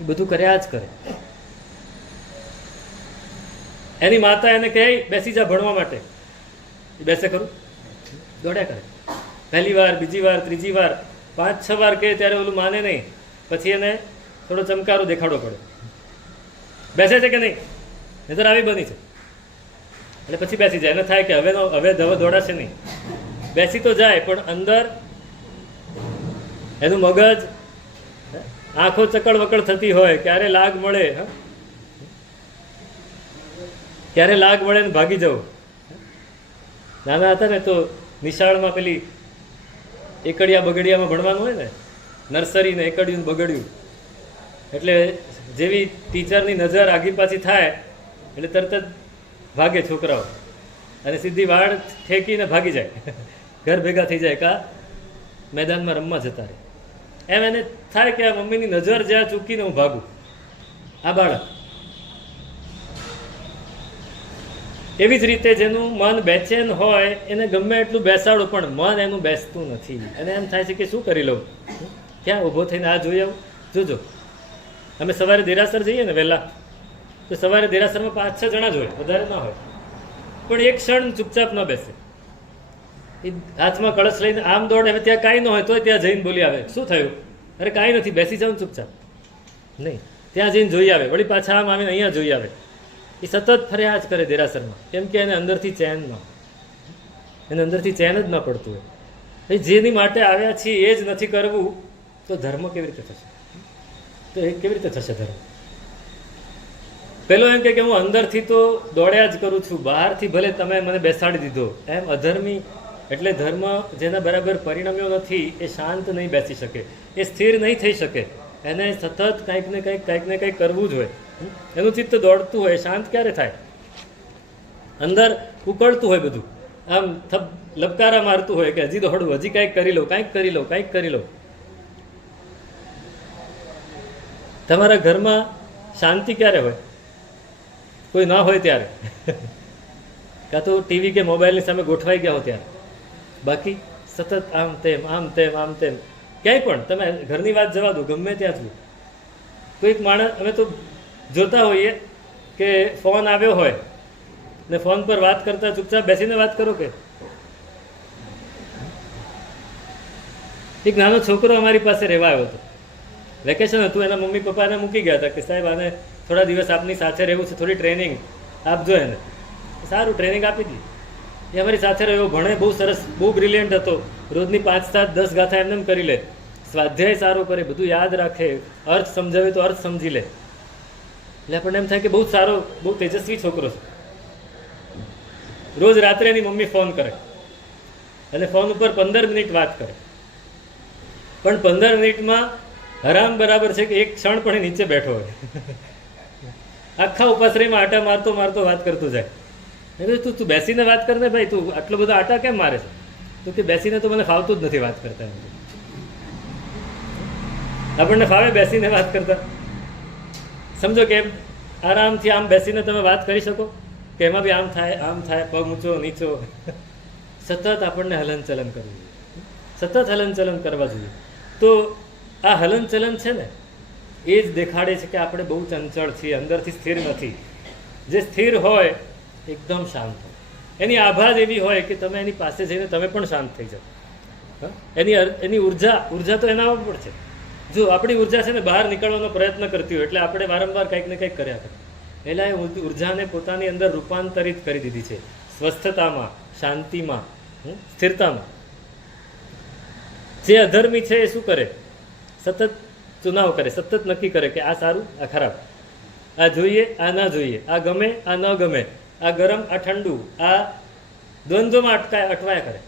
એ બધું કર્યા જ કરે. એની માતા એને કહે બેસી જા ભણવા માટે, એ બેસે ખરું? દોડ્યા કરે. પહેલી વાર, બીજી વાર, ત્રીજી વાર, 5-6 વાર કહે ત્યારે ઓલું માને નહીં. પછી એને થોડો ચમકારો દેખાડવો પડે. બેસે છે કે નહીં? નજર આવી બની છે એટલે પછી બેસી જાય. એને થાય કે હવે દોડાશે નહીં. બેસી તો જાય, પણ અંદર એનું મગજ, આંખો ચકડ વકડ થતી હોય, ક્યારે લાગ મળે, ક્યારે લાગ મળે ને ભાગી જવું. નાના હતા ને તો નિશાળમાં પેલી એકડિયા બગડિયામાં ભણવાનું હોય ને, નર્સરી ને એકડિયું બગડ્યું, એટલે જેવી ટીચરની નજર આગી પાછી થાય એટલે તરત જ ભાગે છોકરાઓ અને સીધી વાળ ઠેકીને ભાગી જાય, ઘર ભેગા થઈ જાય, કા મેદાનમાં રમવા જતા રહે. એમ એને થાય કે આ મમ્મીની નજર જ્યાં ચૂકીને હું ભાગું. આ બાળક એવી જ રીતે જેનું મન બેચેન હોય એને ગમે એટલું બેસાડો પણ મન એનું બેસતું નથી. અને એમ થાય છે કે શું કરી લઉં, ક્યાં ઊભો થઈને આ જોઈ આવું. જોજો, અમે સવારે દેરાસર જઈએ ને વહેલા, તો સવારે દેરાસરમાં 5-6 જણા જ હોય, વધારે ના હોય, પણ એક ક્ષણ ચૂપચાપ ન બેસે. એ હાથમાં કળશ લઈને આમ દોડે. હવે ત્યાં કાંઈ ન હોય તો ત્યાં જઈને બોલી આવે શું થયું? અરે કાંઈ નથી, બેસી જાવ ચૂપચાપ. નહીં, ત્યાં જઈને જોઈ આવે, વળી પાછા આમ આવીને અહીંયા જોઈ આવે. એ સતત ફર્યા જ કરે દેરાસરમાં, કેમ કે એને અંદરથી ચેન ન પડતું હોય. જેની માટે આવ્યા છીએ એ જ નથી કરવું તો ધર્મ કેવી રીતે થશે? તો એ કેવી રીતે થશે ધર્મ? પેલો એમ કે હું અંદરથી તો દોડ્યા જ કરું છું, બહારથી ભલે તમે મને બેસાડી દીધો, એમ અધર્મી એટલે ધર્મ જેના બરાબર પરિણમ્યો નથી એ શાંત નહીં બેસી શકે, એ સ્થિર નહીં થઈ શકે. એને સતત કંઈક ને કંઈક કરવું જ હોય. એનું ચિત્ત દોડતું હોય, શાંત ક્યારે થાય? અંદર ઉકળતું હોય બધું, આમ લપકારા મારતું હોય કે હજી દોડવું, હજી કંઈક કરી લો, કંઈક કરી લો. તમારા ઘરમાં શાંતિ ક્યારે હોય? કોઈ ના હોય ત્યારે, કાં તો ટીવી કે મોબાઈલની સામે ગોઠવાઈ ગયા હો ત્યારે. બાકી સતત આમ તેમ ક્યાંય પણ તમે ઘરની વાત જવા દો, ગમે ત્યાં જવું. કોઈક માણસ, અમે તો જોતા હોઈએ કે ફોન આવ્યો હોય ને ફોન પર વાત કરતા ચૂપચાપ બેસીને વાત કરો. કે એક નાનો છોકરો અમારી પાસે રહેવા આવ્યો હતો, વેકેશન હતું, એના મમ્મી પપ્પાને મૂકી ગયા હતા કે સાહેબ આને થોડા દિવસ આપની સાથે રહેવું છે, થોડી ટ્રેનિંગ આપજો એને. સારું, ટ્રેનિંગ આપી દીધી. એ અમારી સાથે રહ્યો, ભણે બહુ સરસ, બહુ બ્રિલિયન્ટ હતો. રોજની 5, 7, 10 ગાથા એમને કરી લે, સ્વાધ્યાય સારો કરે, બધું યાદ રાખે, અર્થ સમજાવે તો અર્થ સમજી લે. એટલે આપણને એમ થાય કે બહુ સારો, બહુ તેજસ્વી છોકરો છે. રોજ રાત્રે એની મમ્મી ફોન કરે અને ફોન ઉપર 15 મિનિટ વાત કરે, પણ 15 મિનિટમાં હરામ બરાબર છે કે એક ક્ષણ પણ એ નીચે બેઠો હોય. આખા ઉપાશ્રયમાં આટા મારતો વાત કરતો જાય. તું બેસીને વાત કર ને ભાઈ, તું આટલો બધો આટા કેમ મારે છે? તો કે બેસીને તો મને ફાવતું જ નથી વાત કરતા. આપણને ફાવે બેસીને વાત કરતા? સમજો કે આરામથી આમ બેસીને તમે વાત કરી શકો કે એમાં બી આમ થાય, પગ ઊંચો નીચો. સતત આપણને હલનચલન કરવું જોઈએ, સતત હલનચલન કરવા જોઈએ. તો આ હલનચલન છે ને એ જ દેખાડે છે કે આપણે બહુ ચંચળ છીએ, અંદરથી સ્થિર નથી. જે સ્થિર હોય એકદમ શાંત હોય, એની આભા જ એવી હોય કે તમે એની પાસે જઈને તમે પણ શાંત થઈ જાઓ. એની ઉર્જા તો એના ઉપર છે. જો આપણી ઉર્જા છે ને બહાર નીકળવાનો પ્રયત્ન કરતી હોય એટલે આપણે વારંવાર કંઈક ને કંઈક કર્યા કરીએ. એટલે એ ઉર્જાને પોતાની અંદર રૂપાંતરિત કરી દીધી છે સ્વસ્થતામાં, શાંતિમાં, સ્થિરતામાં. જે અધર્મી છે એ શું કરે? સતત ચુનાવ કરે, સતત નક્કી કરે કે આ સારું, આ ખરાબ, આ જોઈએ, આ ના જોઈએ, આ ગમે, આ ન ગમે, આ ગરમ, આ ઠંડુ, આ દ્વંદ્વમાં અટવાયા કરે.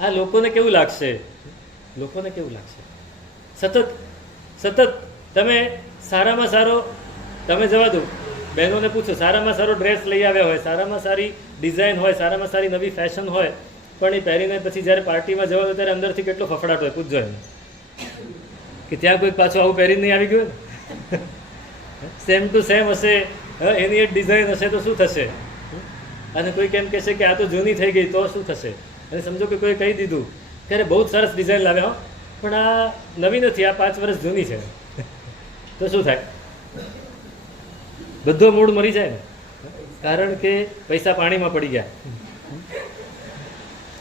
આ લોકોને કેવું લાગશે? સતત તમે સારામાં સારો, તમે જવા દો, બહેનોને પૂછો, સારામાં સારો ડ્રેસ લઈ આવ્યા હોય, સારામાં સારી ડિઝાઇન હોય, સારામાં સારી નવી ફેશન હોય, પણ એ પહેરીને પછી જ્યારે પાર્ટીમાં જવા દો ત્યારે અંદરથી કેટલો ફફડાટ હોય. પૂછજો એને કે ત્યાં કોઈ પાછું આવું પહેરીને નહીં આવી ગયું ને? સેમ ટુ સેમ હશે, એની એક ડિઝાઇન હશે તો શું થશે? અને કોઈ કેમ કહેશે કે આ તો જૂની થઈ ગઈ તો શું થશે? અને સમજો કે કોઈ કહી દીધું કે અરે બહુ જ સરસ ડિઝાઇન લાવ્યા, પણ આ નવી નથી, આ 5 વર્ષ જૂની છે, તો શું થાય? બધો મૂડ મરી જાય ને, કારણ કે પૈસા પાણીમાં પડી ગયા.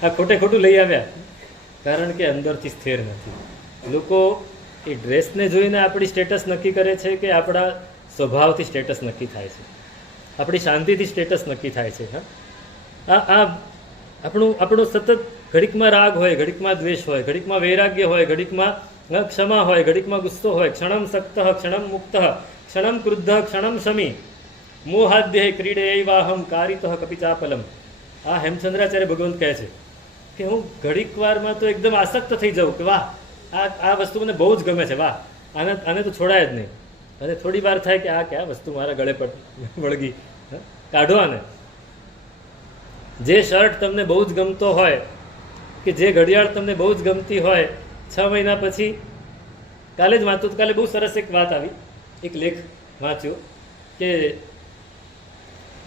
આ ખોટું લઈ આવ્યા કારણ કે અંદરથી સ્થિર નથી. લોકો એ ડ્રેસને જોઈને આપણી સ્ટેટસ નક્કી કરે છે કે આપણા સ્વભાવથી સ્ટેટસ નક્કી થાય છે, આપણી શાંતિથી સ્ટેટસ નક્કી થાય છે. આ આપણું સતત ઘડીકમાં રાગ હોય, ઘડીકમાં દ્વેષ હોય, ઘડીકમાં વૈરાગ્ય હોય, ઘડીકમાં ક્ષમા હોય, ઘડીકમાં ગુસ્સો હોય. ક્ષણમ સક્ત, ક્ષણમ મુક્ત, ક્ષણમ ક્રુદ્ધ, ક્ષણમ શમી, મોહાદ્ય ક્રીડે વાહમ કારિત કપિચાપલમ. આ હેમચંદ્રાચાર્ય ભગવંત કહે છે કે હું ઘડીક વારમાં તો એકદમ આસક્ત થઈ જાઉં કે વાહ, આ વસ્તુ મને બહુ જ ગમે છે, વાહ, આને તો છોડાય જ નહીં. અને થોડી વાર થાય કે આ ક્યાં વસ્તુ મારા ગળે પર વળગી, કાઢો આને. જે શર્ટ તમને બહુ જ ગમતો હોય કે જે ઘડિયાળ તમને બહુ જ ગમતી હોય, 6 મહિના પછી, કાલે જ વાંચતો, કાલે બહુ સરસ એક વાત આવી, એક લેખ વાંચ્યો કે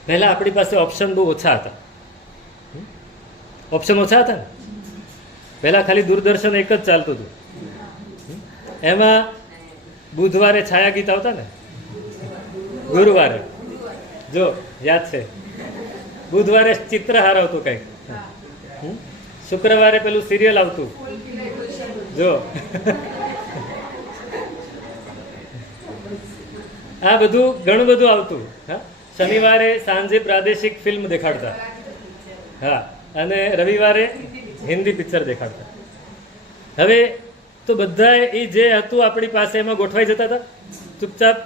પહેલાં આપણી પાસે ઓપ્શન બહુ ઓછા હતા. ઓપ્શન ઓછા હતા ને, પહેલાં ખાલી દૂરદર્શન એક જ ચાલતું હતું. એમાં બુધવારે છાયા ગીત આવતા ને, ગુરુવારે, જો યાદ છે, બુધવારે ચિત્રહાર આવતું કંઈક, શુક્રવારે પેલું સિરિયલ આવતું, જો આ બધું ઘણું બધું આવતું. હા, શનિવારે સાંજે પ્રાદેશિક ફિલ્મ દેખાડતા, હા, અને રવિવારે હિન્દી પિક્ચર દેખાડતા. હવે તો બધા એ જે હતું આપણી પાસે એમાં ગોઠવાઈ જતા હતા ચૂપચાપ.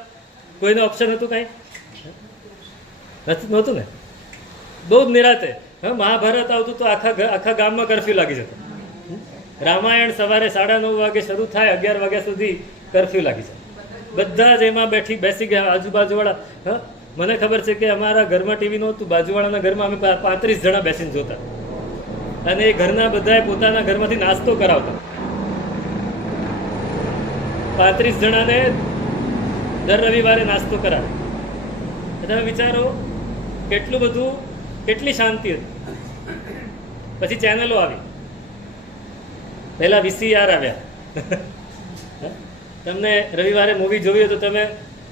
કોઈનું ઓપ્શન હતું કાંઈ નહોતું ને. બહુ જ નિરાતે. હા, મહાભારત આવતું તો આખા ગામમાં કરફ્યુ લાગી જતો. રામાયણ સવારે 9:30 વાગે શરૂ થાય, 11 વાગ્યા સુધી કરફ્યુ લાગી જાય. બધા જ એમાં બેસી ગયા આજુબાજુવાળા. હા, મને ખબર છે કે અમારા ઘરમાં ટીવી નહોતું, બાજુવાળાના ઘરમાં અમે 35 જણા બેસીને જોતા. અને એ ઘરના બધાએ પોતાના ઘરમાંથી નાસ્તો કરાવતા. 35 જણાને દર રવિવારે નાસ્તો કરાવે. તમે વિચારો કેટલું બધું, કેટલી શાંતિ હતી. પછી ચેનલો આવી. પહેલા VCR આવ્યા. તમને રવિવારે મૂવી જોવી હોય તો તમે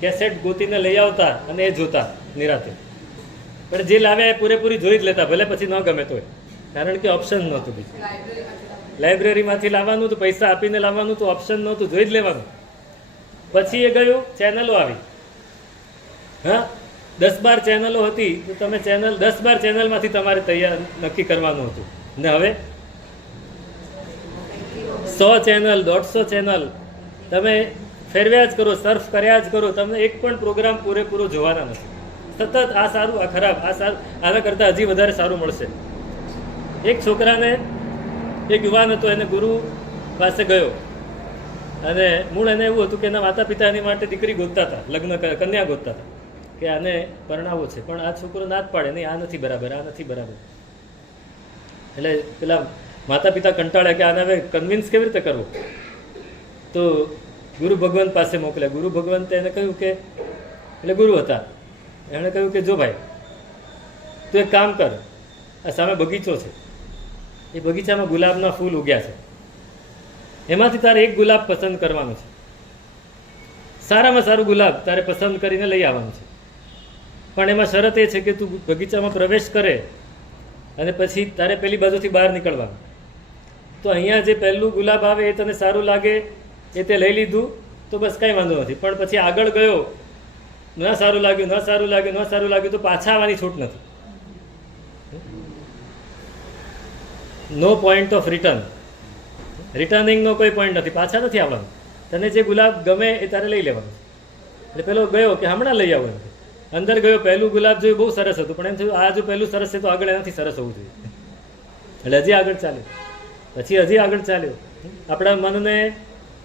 કેસેટ ગોતીને લઈ આવતા અને એ જોતા નિરાતે. પણ જે લાવ્યા એ પૂરેપૂરી જોઈ જ લેતા, ભલે પછી ન ગમે તોય, કારણ કે ઓપ્શન નહોતું બીજું. લાઇબ્રેરીમાંથી લાવવાનું તો પૈસા આપીને લાવવાનું તો ઓપ્શન નહોતું, જોઈ જ લેવાનું. પછી એ ગયું, ચેનલો આવી. હા, 10-12 ચેનલો હતી તો તમે 10-12 ચેનલમાંથી તમારે તૈયાર નક્કી કરવાનું હતું. ને હવે 100 ચેનલ, 150 ચેનલ તમે ફેરવ્યા જ કરો, સર્ફ કર્યા જ કરો, તમને એક પણ પ્રોગ્રામ પૂરેપૂરો જોવાના નથી. સતત આ સારું, આ ખરાબ, આ સારું, આના કરતાં હજી વધારે સારું મળશે. એક છોકરાને, એક યુવાન હતો, એને ગુરુ પાસે ગયો અને મૂળ એને એવું હતું કે એના માતા પિતા એની માટે દીકરી ગોતતા હતા, કન્યા ગોતતા હતા કે આને પરણાવવો છે. પણ આ છોકરો ના જ પાડે, નહીં આ નથી બરાબર, આ નથી બરાબર. એટલે પેલા માતા પિતા કંટાળ્યા કે આને હવે કન્વિન્સ કેવી રીતે કરવું. તો ગુરુ ભગવંત પાસે મોકલ્યા. ગુરુ ભગવંતે એને કહ્યું કે, એટલે ગુરુ હતા, એમણે કહ્યું કે જો ભાઈ તું એક કામ કર, આ સામે બગીચો છે, એ બગીચામાં ગુલાબના ફૂલ ઉગ્યા છે, એમાંથી તારે એક ગુલાબ પસંદ કરવાનું છે. સારામાં સારું ગુલાબ તારે પસંદ કરીને લઈ આવવાનું છે. પણ એમાં શરત એ છે કે તું બગીચામાં પ્રવેશ કરે અને પછી તારે પેલી બાજુથી બહાર નીકળવાનું. તો અહીંયા જે પહેલું ગુલાબ આવે એ તને સારું લાગે એ તે લઈ લીધું તો બસ કાંઈ વાંધો નથી. પણ પછી આગળ ગયો, ન સારું લાગ્યું, ન સારું લાગ્યું, ન સારું લાગ્યું તો પાછા આવવાની છૂટ નથી. નો પોઈન્ટ ઓફ રિટર્નિંગનો કોઈ પોઈન્ટ નથી, પાછા નથી આવવાનું. તને જે ગુલાબ ગમે એ તારે લઈ લેવાનું. એટલે પેલો ગયો કે હમણાં લઈ આવવાનું. અંદર ગયો, પહેલું ગુલાબ જોયું, બહુ સરસ હતું, પણ એમ થયું આ જો પહેલું સરસ છે તો આગળ એનાથી સરસ હોવું જોઈએ. એટલે હજી આગળ ચાલ્યો, પછી હજી આગળ ચાલ્યો. આપણા મનને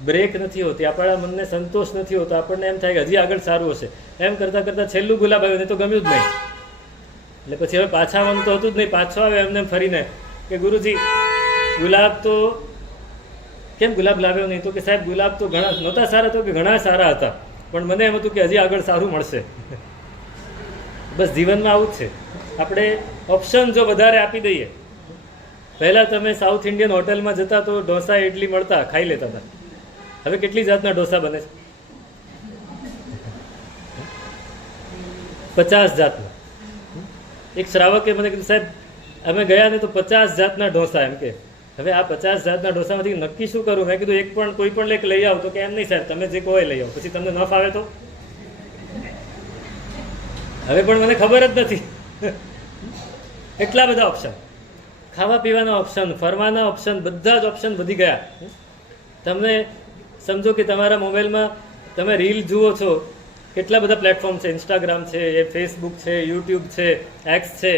બ્રેક નથી હોતી, આપણા મનને સંતોષ નથી હોતો, આપણને એમ થાય કે હજી આગળ સારું હશે. એમ કરતાં કરતાં છેલ્લું ગુલાબ આવ્યું ને તો ગમ્યું જ નહીં. એટલે પછી હવે પાછા આવવાનું તો હતું જ નહીં. પાછો આવે એમને ફરીને કે ગુરુજી ગુલાબ તો કેમ ગુલાબ લાવ્યો નહીં? તો કે સાહેબ ગુલાબ તો ઘણા નહોતા સારા, તો કે ઘણા સારા હતા, પણ મને એમ હતું કે હજી આગળ સારું મળશે. બસ જીવનમાં આવું જ છે. આપણે ઓપ્શન જો વધારે આપી દઈએ. પહેલાં તમે સાઉથ ઇન્ડિયન હોટલમાં જતા તો ઢોસા ઇડલી મળતા, ખાઈ લેતા હતા. હવે કેટલી જાતના ઢોસા બને છે? 50 જાતના. એક શ્રાવકે મને કીધું સાહેબ અમે ગયા ને તો 50 જાતના ઢોસા. એમ કે હવે આ 50 જાતના ઢોસામાંથી નક્કી શું કરું? મેં કીધું એક પણ કોઈ પણ એક લઈ આવો. તો કે એમ નહીં સાહેબ, તમે જે કહો એ લઈ આવો, પછી તમને ન ફાવે તો? હવે પણ મને ખબર જ નથી. એટલા બધા ઓપ્શન, ખાવા પીવાના ઓપ્શન, ફરવાના ઓપ્શન, બધા જ ઓપ્શન વધી ગયા. તમને સમજો કે તમારા મોબાઈલમાં તમે રીલ જુઓ છો, કેટલા બધા પ્લેટફોર્મ છે, ઇન્સ્ટાગ્રામ છે, ફેસબુક છે, યુટ્યુબ છે, એક્સ છે,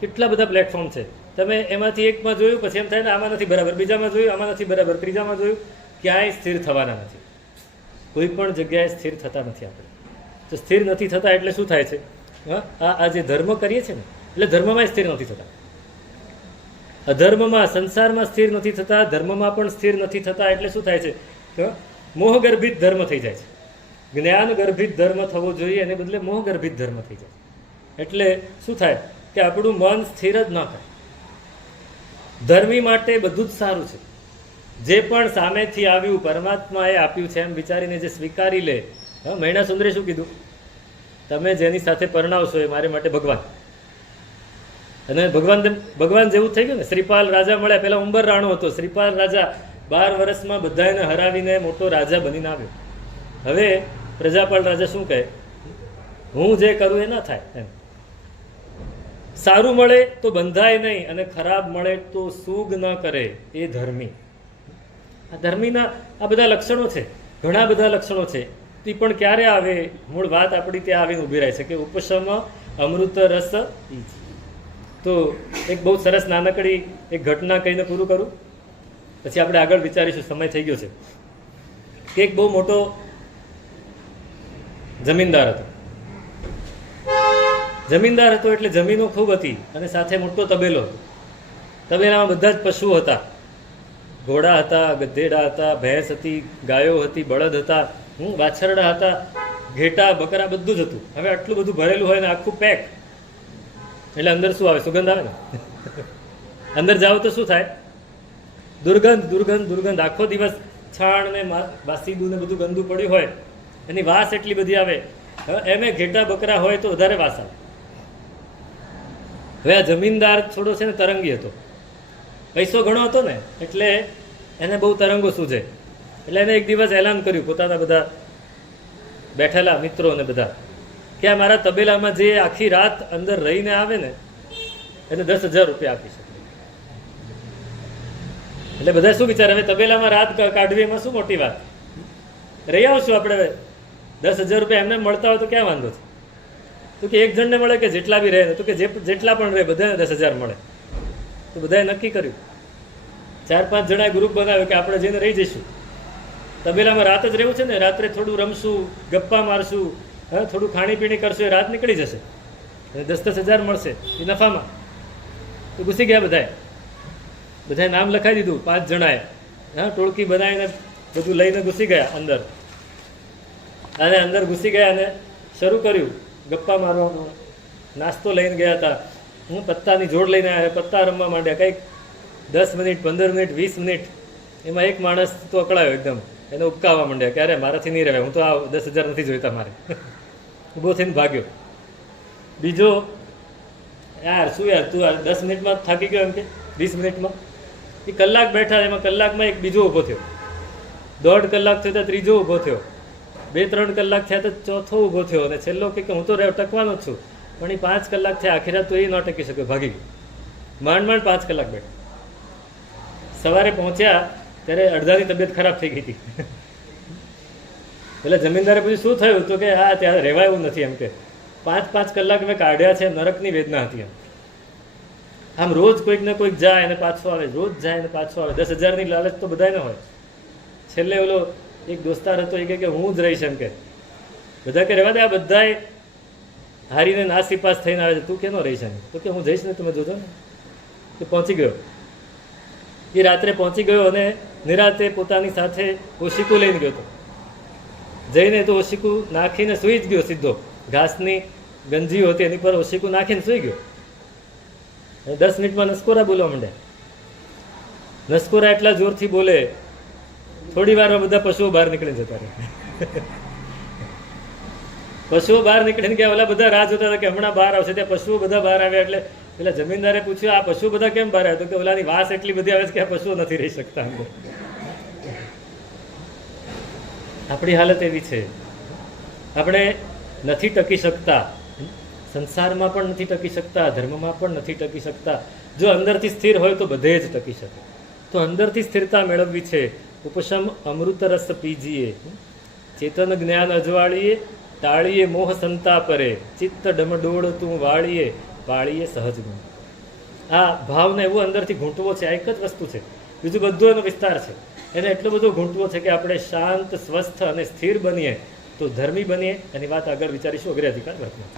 કેટલા બધા પ્લેટફોર્મ છે. તમે એમાંથી એકમાં જોયું, પછી એમ થાય ને આમાં નથી બરાબર, બીજામાં જોયું આમાં નથી બરાબર, ત્રીજામાં જોયું, ક્યાંય સ્થિર થવાના નથી. કોઈ પણ જગ્યાએ સ્થિર થતા નથી આપણે. તો સ્થિર નથી થતા એટલે શું થાય છે? આ જે ધર્મ કરીએ છીએ ને, એટલે ધર્મમાં સ્થિર નથી થતા. અધર્મમાં, સંસારમાં સ્થિર નથી થતા, ધર્મમાં પણ સ્થિર નથી થતા. એટલે શું થાય છે? મોહગર્ભિત ધર્મ થઈ જાય છે. જ્ઞાન ગર્ભિત ધર્મ થવો જોઈએ, એને બદલે મોહગર્ભિત ધર્મ થઈ જાય. એટલે શું થાય કે આપણું મન સ્થિર જ ન થાય. ધર્મી માટે બધું જ સારું છે. જે પણ સામેથી આવ્યું, પરમાત્માએ આપ્યું છે એમ વિચારીને જે સ્વીકારી લે. મૈણા સુંદરે શું કીધું? તમે જેની સાથે પરણાવશો એ મારે માટે ભગવાન. અને ભગવાન જેવું થઈ ગયું ને. શ્રીપાલ રાજા મળ્યા. પહેલા ઉંબર રાણો હતો. શ્રીપાલ રાજા 12 વર્ષમાં બધાને હરાવીને મોટો રાજા બનીને આવ્યો. હવે પ્રજાપાલ રાજા શું કહે? હું જે કરું એ ના થાય એમ. સારું મળે તો બંધાય નહીં અને ખરાબ મળે તો સૂગ ન કરે એ ધર્મી. આ ધર્મીના આ બધા લક્ષણો છે, ઘણા બધા લક્ષણો છે. તે પણ ક્યારે આવે? મૂળ વાત આપણી ત્યાં આવીને ઊભી રહે છે કે ઉપશમ અમૃત રસ પીજી. તો એક બહુ સરસ નાનકડી એક ઘટના કહીને પૂરું કરું, પછી આપણે આગળ વિચારીશું. સમય થઈ ગયો છે. કે એક બહુ મોટો જમીનદાર હતો. જમીનદાર હતો એટલે જમીનો ખૂબ હતી અને સાથે મોટો તબેલો હતો. તબેલામાં બધા જ પશુઓ હતા. ઘોડા હતા, ગધેડા હતા, ભેંસ હતી, ગાયો હતી, બળદ હતા, વાછરડા હતા, ઘેટા, બકરા, બધું જ હતું. હવે આટલું બધું ભરેલું હોય ને આખું પેક, એટલે અંદર શું આવે? સુગંધ આવે ને. અંદર જાઓ તો શું થાય? દુર્ગંધ, દુર્ગંધ, દુર્ગંધ. આખો દિવસ છાણ ને વાસીદું ને બધું ગંદુ પડ્યું હોય, એની વાસ એટલી બધી આવે. એમે ઘેટા બકરા હોય તો વધારે વાસ આવે. હવે આ જમીનદાર થોડો છે ને તરંગી હતો, પૈસો ઘણો હતો ને, એટલે એને બહુ તરંગો સૂઝે. એટલે એને એક દિવસ એલાન કર્યું પોતાના બધા બેઠેલા મિત્રોને બધા કે આ મારા તબેલામાં જે આખી રાત અંદર રહીને આવે ને એને 10,000 રૂપિયા આપી શકે. એટલે બધા શું વિચારે? હવે તબેલામાં રાત કાઢવી એમાં શું મોટી વાત? રહી આવશું આપણે. 10,000 રૂપિયા એમને મળતા હોય તો ક્યાં વાંધો છે? તો કે એક જણને મળે કે જેટલા બી રહે, તો કે જેટલા પણ રહે બધાને 10,000 મળે. તો બધાએ નક્કી કર્યું. 4-5 જણાએ ગ્રુપ બનાવ્યો કે આપણે જઈને રહી જઈશું. તબેલામાં રાત જ રહેવું છે ને, રાત્રે થોડું રમશું, ગપ્પા મારશું, થોડું ખાણીપીણી કરશું, એ રાત નીકળી જશે અને 10,000 મળશે એ નફામાં. તો ઘૂસી ગયા બધાએ નામ લખાઈ દીધું. 5 જણાએ ટોળકી બનાવીને બધું લઈને ઘૂસી ગયા અંદર. અને અંદર ઘૂસી ગયા અને શરૂ કર્યું ગપ્પા મારવાનું. નાસ્તો લઈને ગયા હતા, પત્તાની જોડ લઈને આવ્યા, પત્તા રમવા માંડ્યા. કંઈક 10 મિનિટ, 15 મિનિટ, 20 મિનિટ. એમાં એક માણસ તો અકળાયો એકદમ, એને ઉપકાવવા માંડ્યા કે અરે મારાથી નહીં રહે, હું તો આ 10,000 નથી જોઈતા મારે. ઊભો થઈને ભાગ્યો. બીજો, યાર શું યાર તું 10 મિનિટમાં થાકી ગયો એમ કે 20 મિનિટમાં. એ કલાક બેઠા, એમાં કલાકમાં એક બીજો ઊભો થયો. 1.5 કલાક થયો તો ત્રીજો ઊભો થયો. 2-3 કલાક થયા તો ચોથો ઊભો થયો. અને છેલ્લો કે હું તો ટકવાનો જ છું. પણ એ 5 કલાક થયા, આખી રાત તો એ ન ટકી શક્યો, ભાગી ગયો. માંડ 5 કલાક બેઠા. સવારે પહોંચ્યા ત્યારે અડધાની તબિયત ખરાબ થઈ ગઈ હતી. એટલે જમીનદારે પૂછ્યું શું થયું? તો કે હા ત્યાં રહેવાય એવું નથી એમ કે 5 કલાક મેં કાઢ્યા છે, નરકની વેદના હતી એમ. આમ રોજ કોઈક ને કોઈક જાય અને પાછો આવે, રોજ જાય અને પાછો આવે. 10,000ની લાલચ તો બધાને હોય. છેલ્લે ઓલો એક દોસ્તાર હતો, એ કે હું જ રહીશ એમ કે. બધા કે રહેવા દે, આ બધાએ હારીને નાસીપાસ થઈને આવે છે, તું કેનો રહીશ એમ? તો કે હું જઈશ ને, તમે જોજો ને. તો પહોંચી ગયો. એ રાત્રે પહોંચી ગયો અને નિરાતે પોતાની સાથે ઓશીકું લઈને ગયો હતો. જઈને તો ઓશીકું નાખીને સૂઈ જ ગયો સીધો. ઘાસની ગંજીઓ હતી એની પર ઓશીકું નાખીને સૂઈ ગયો. 10 મિનિટમાં નસકોરા બોલવા માંડ્યા. નસકોરા એટલા જોરથી બોલે, થોડી વારમાં બધા પશુઓ બહાર નીકળીને જતા રહે. પશુઓ બહાર નીકળીને ગયા. ઓલા બધા રાહ જોતા હતા કે હમણાં બહાર આવશે. ત્યાં પશુઓ બધા બહાર આવ્યા. એટલે પેલા જમીનદારે પૂછ્યું આ પશુ બધા કેમ બહાર આવ્યા? તો કે ઓલાની વાસ એટલી બધી આવે છે કે આ પશુઓ નથી રહી શકતા. આપણી હાલત એવી છે, આપણે નથી ટકી શકતા. સંસારમાં પણ નથી ટકી શકતા, ધર્મમાં પણ નથી ટકી શકતા. જો અંદરથી સ્થિર હોય તો બધે જ ટકી શકે. તો અંદરથી સ્થિરતા મેળવવી છે. ઉપશમ અમૃત રસ પીજીએ, ચેતન જ્ઞાન અજવાળીએ, ટાળીએ મોહ સંતાપરે, ચિત્ત ડમડોળ તું વાળીએ, વાળીએ સહજ ગુણ. આ ભાવને એવું અંદરથી ઘૂંટવો છે. આ એક જ વસ્તુ છે, બીજું બધું એનો વિસ્તાર છે. એને એટલો બધો ઘૂંટવો છે કે આપણે શાંત, સ્વસ્થ અને સ્થિર બનીએ તો ધર્મી બનીએ. એની વાત આગળ વિચારીશું અગ્રે અધિકાર વર્તમાં.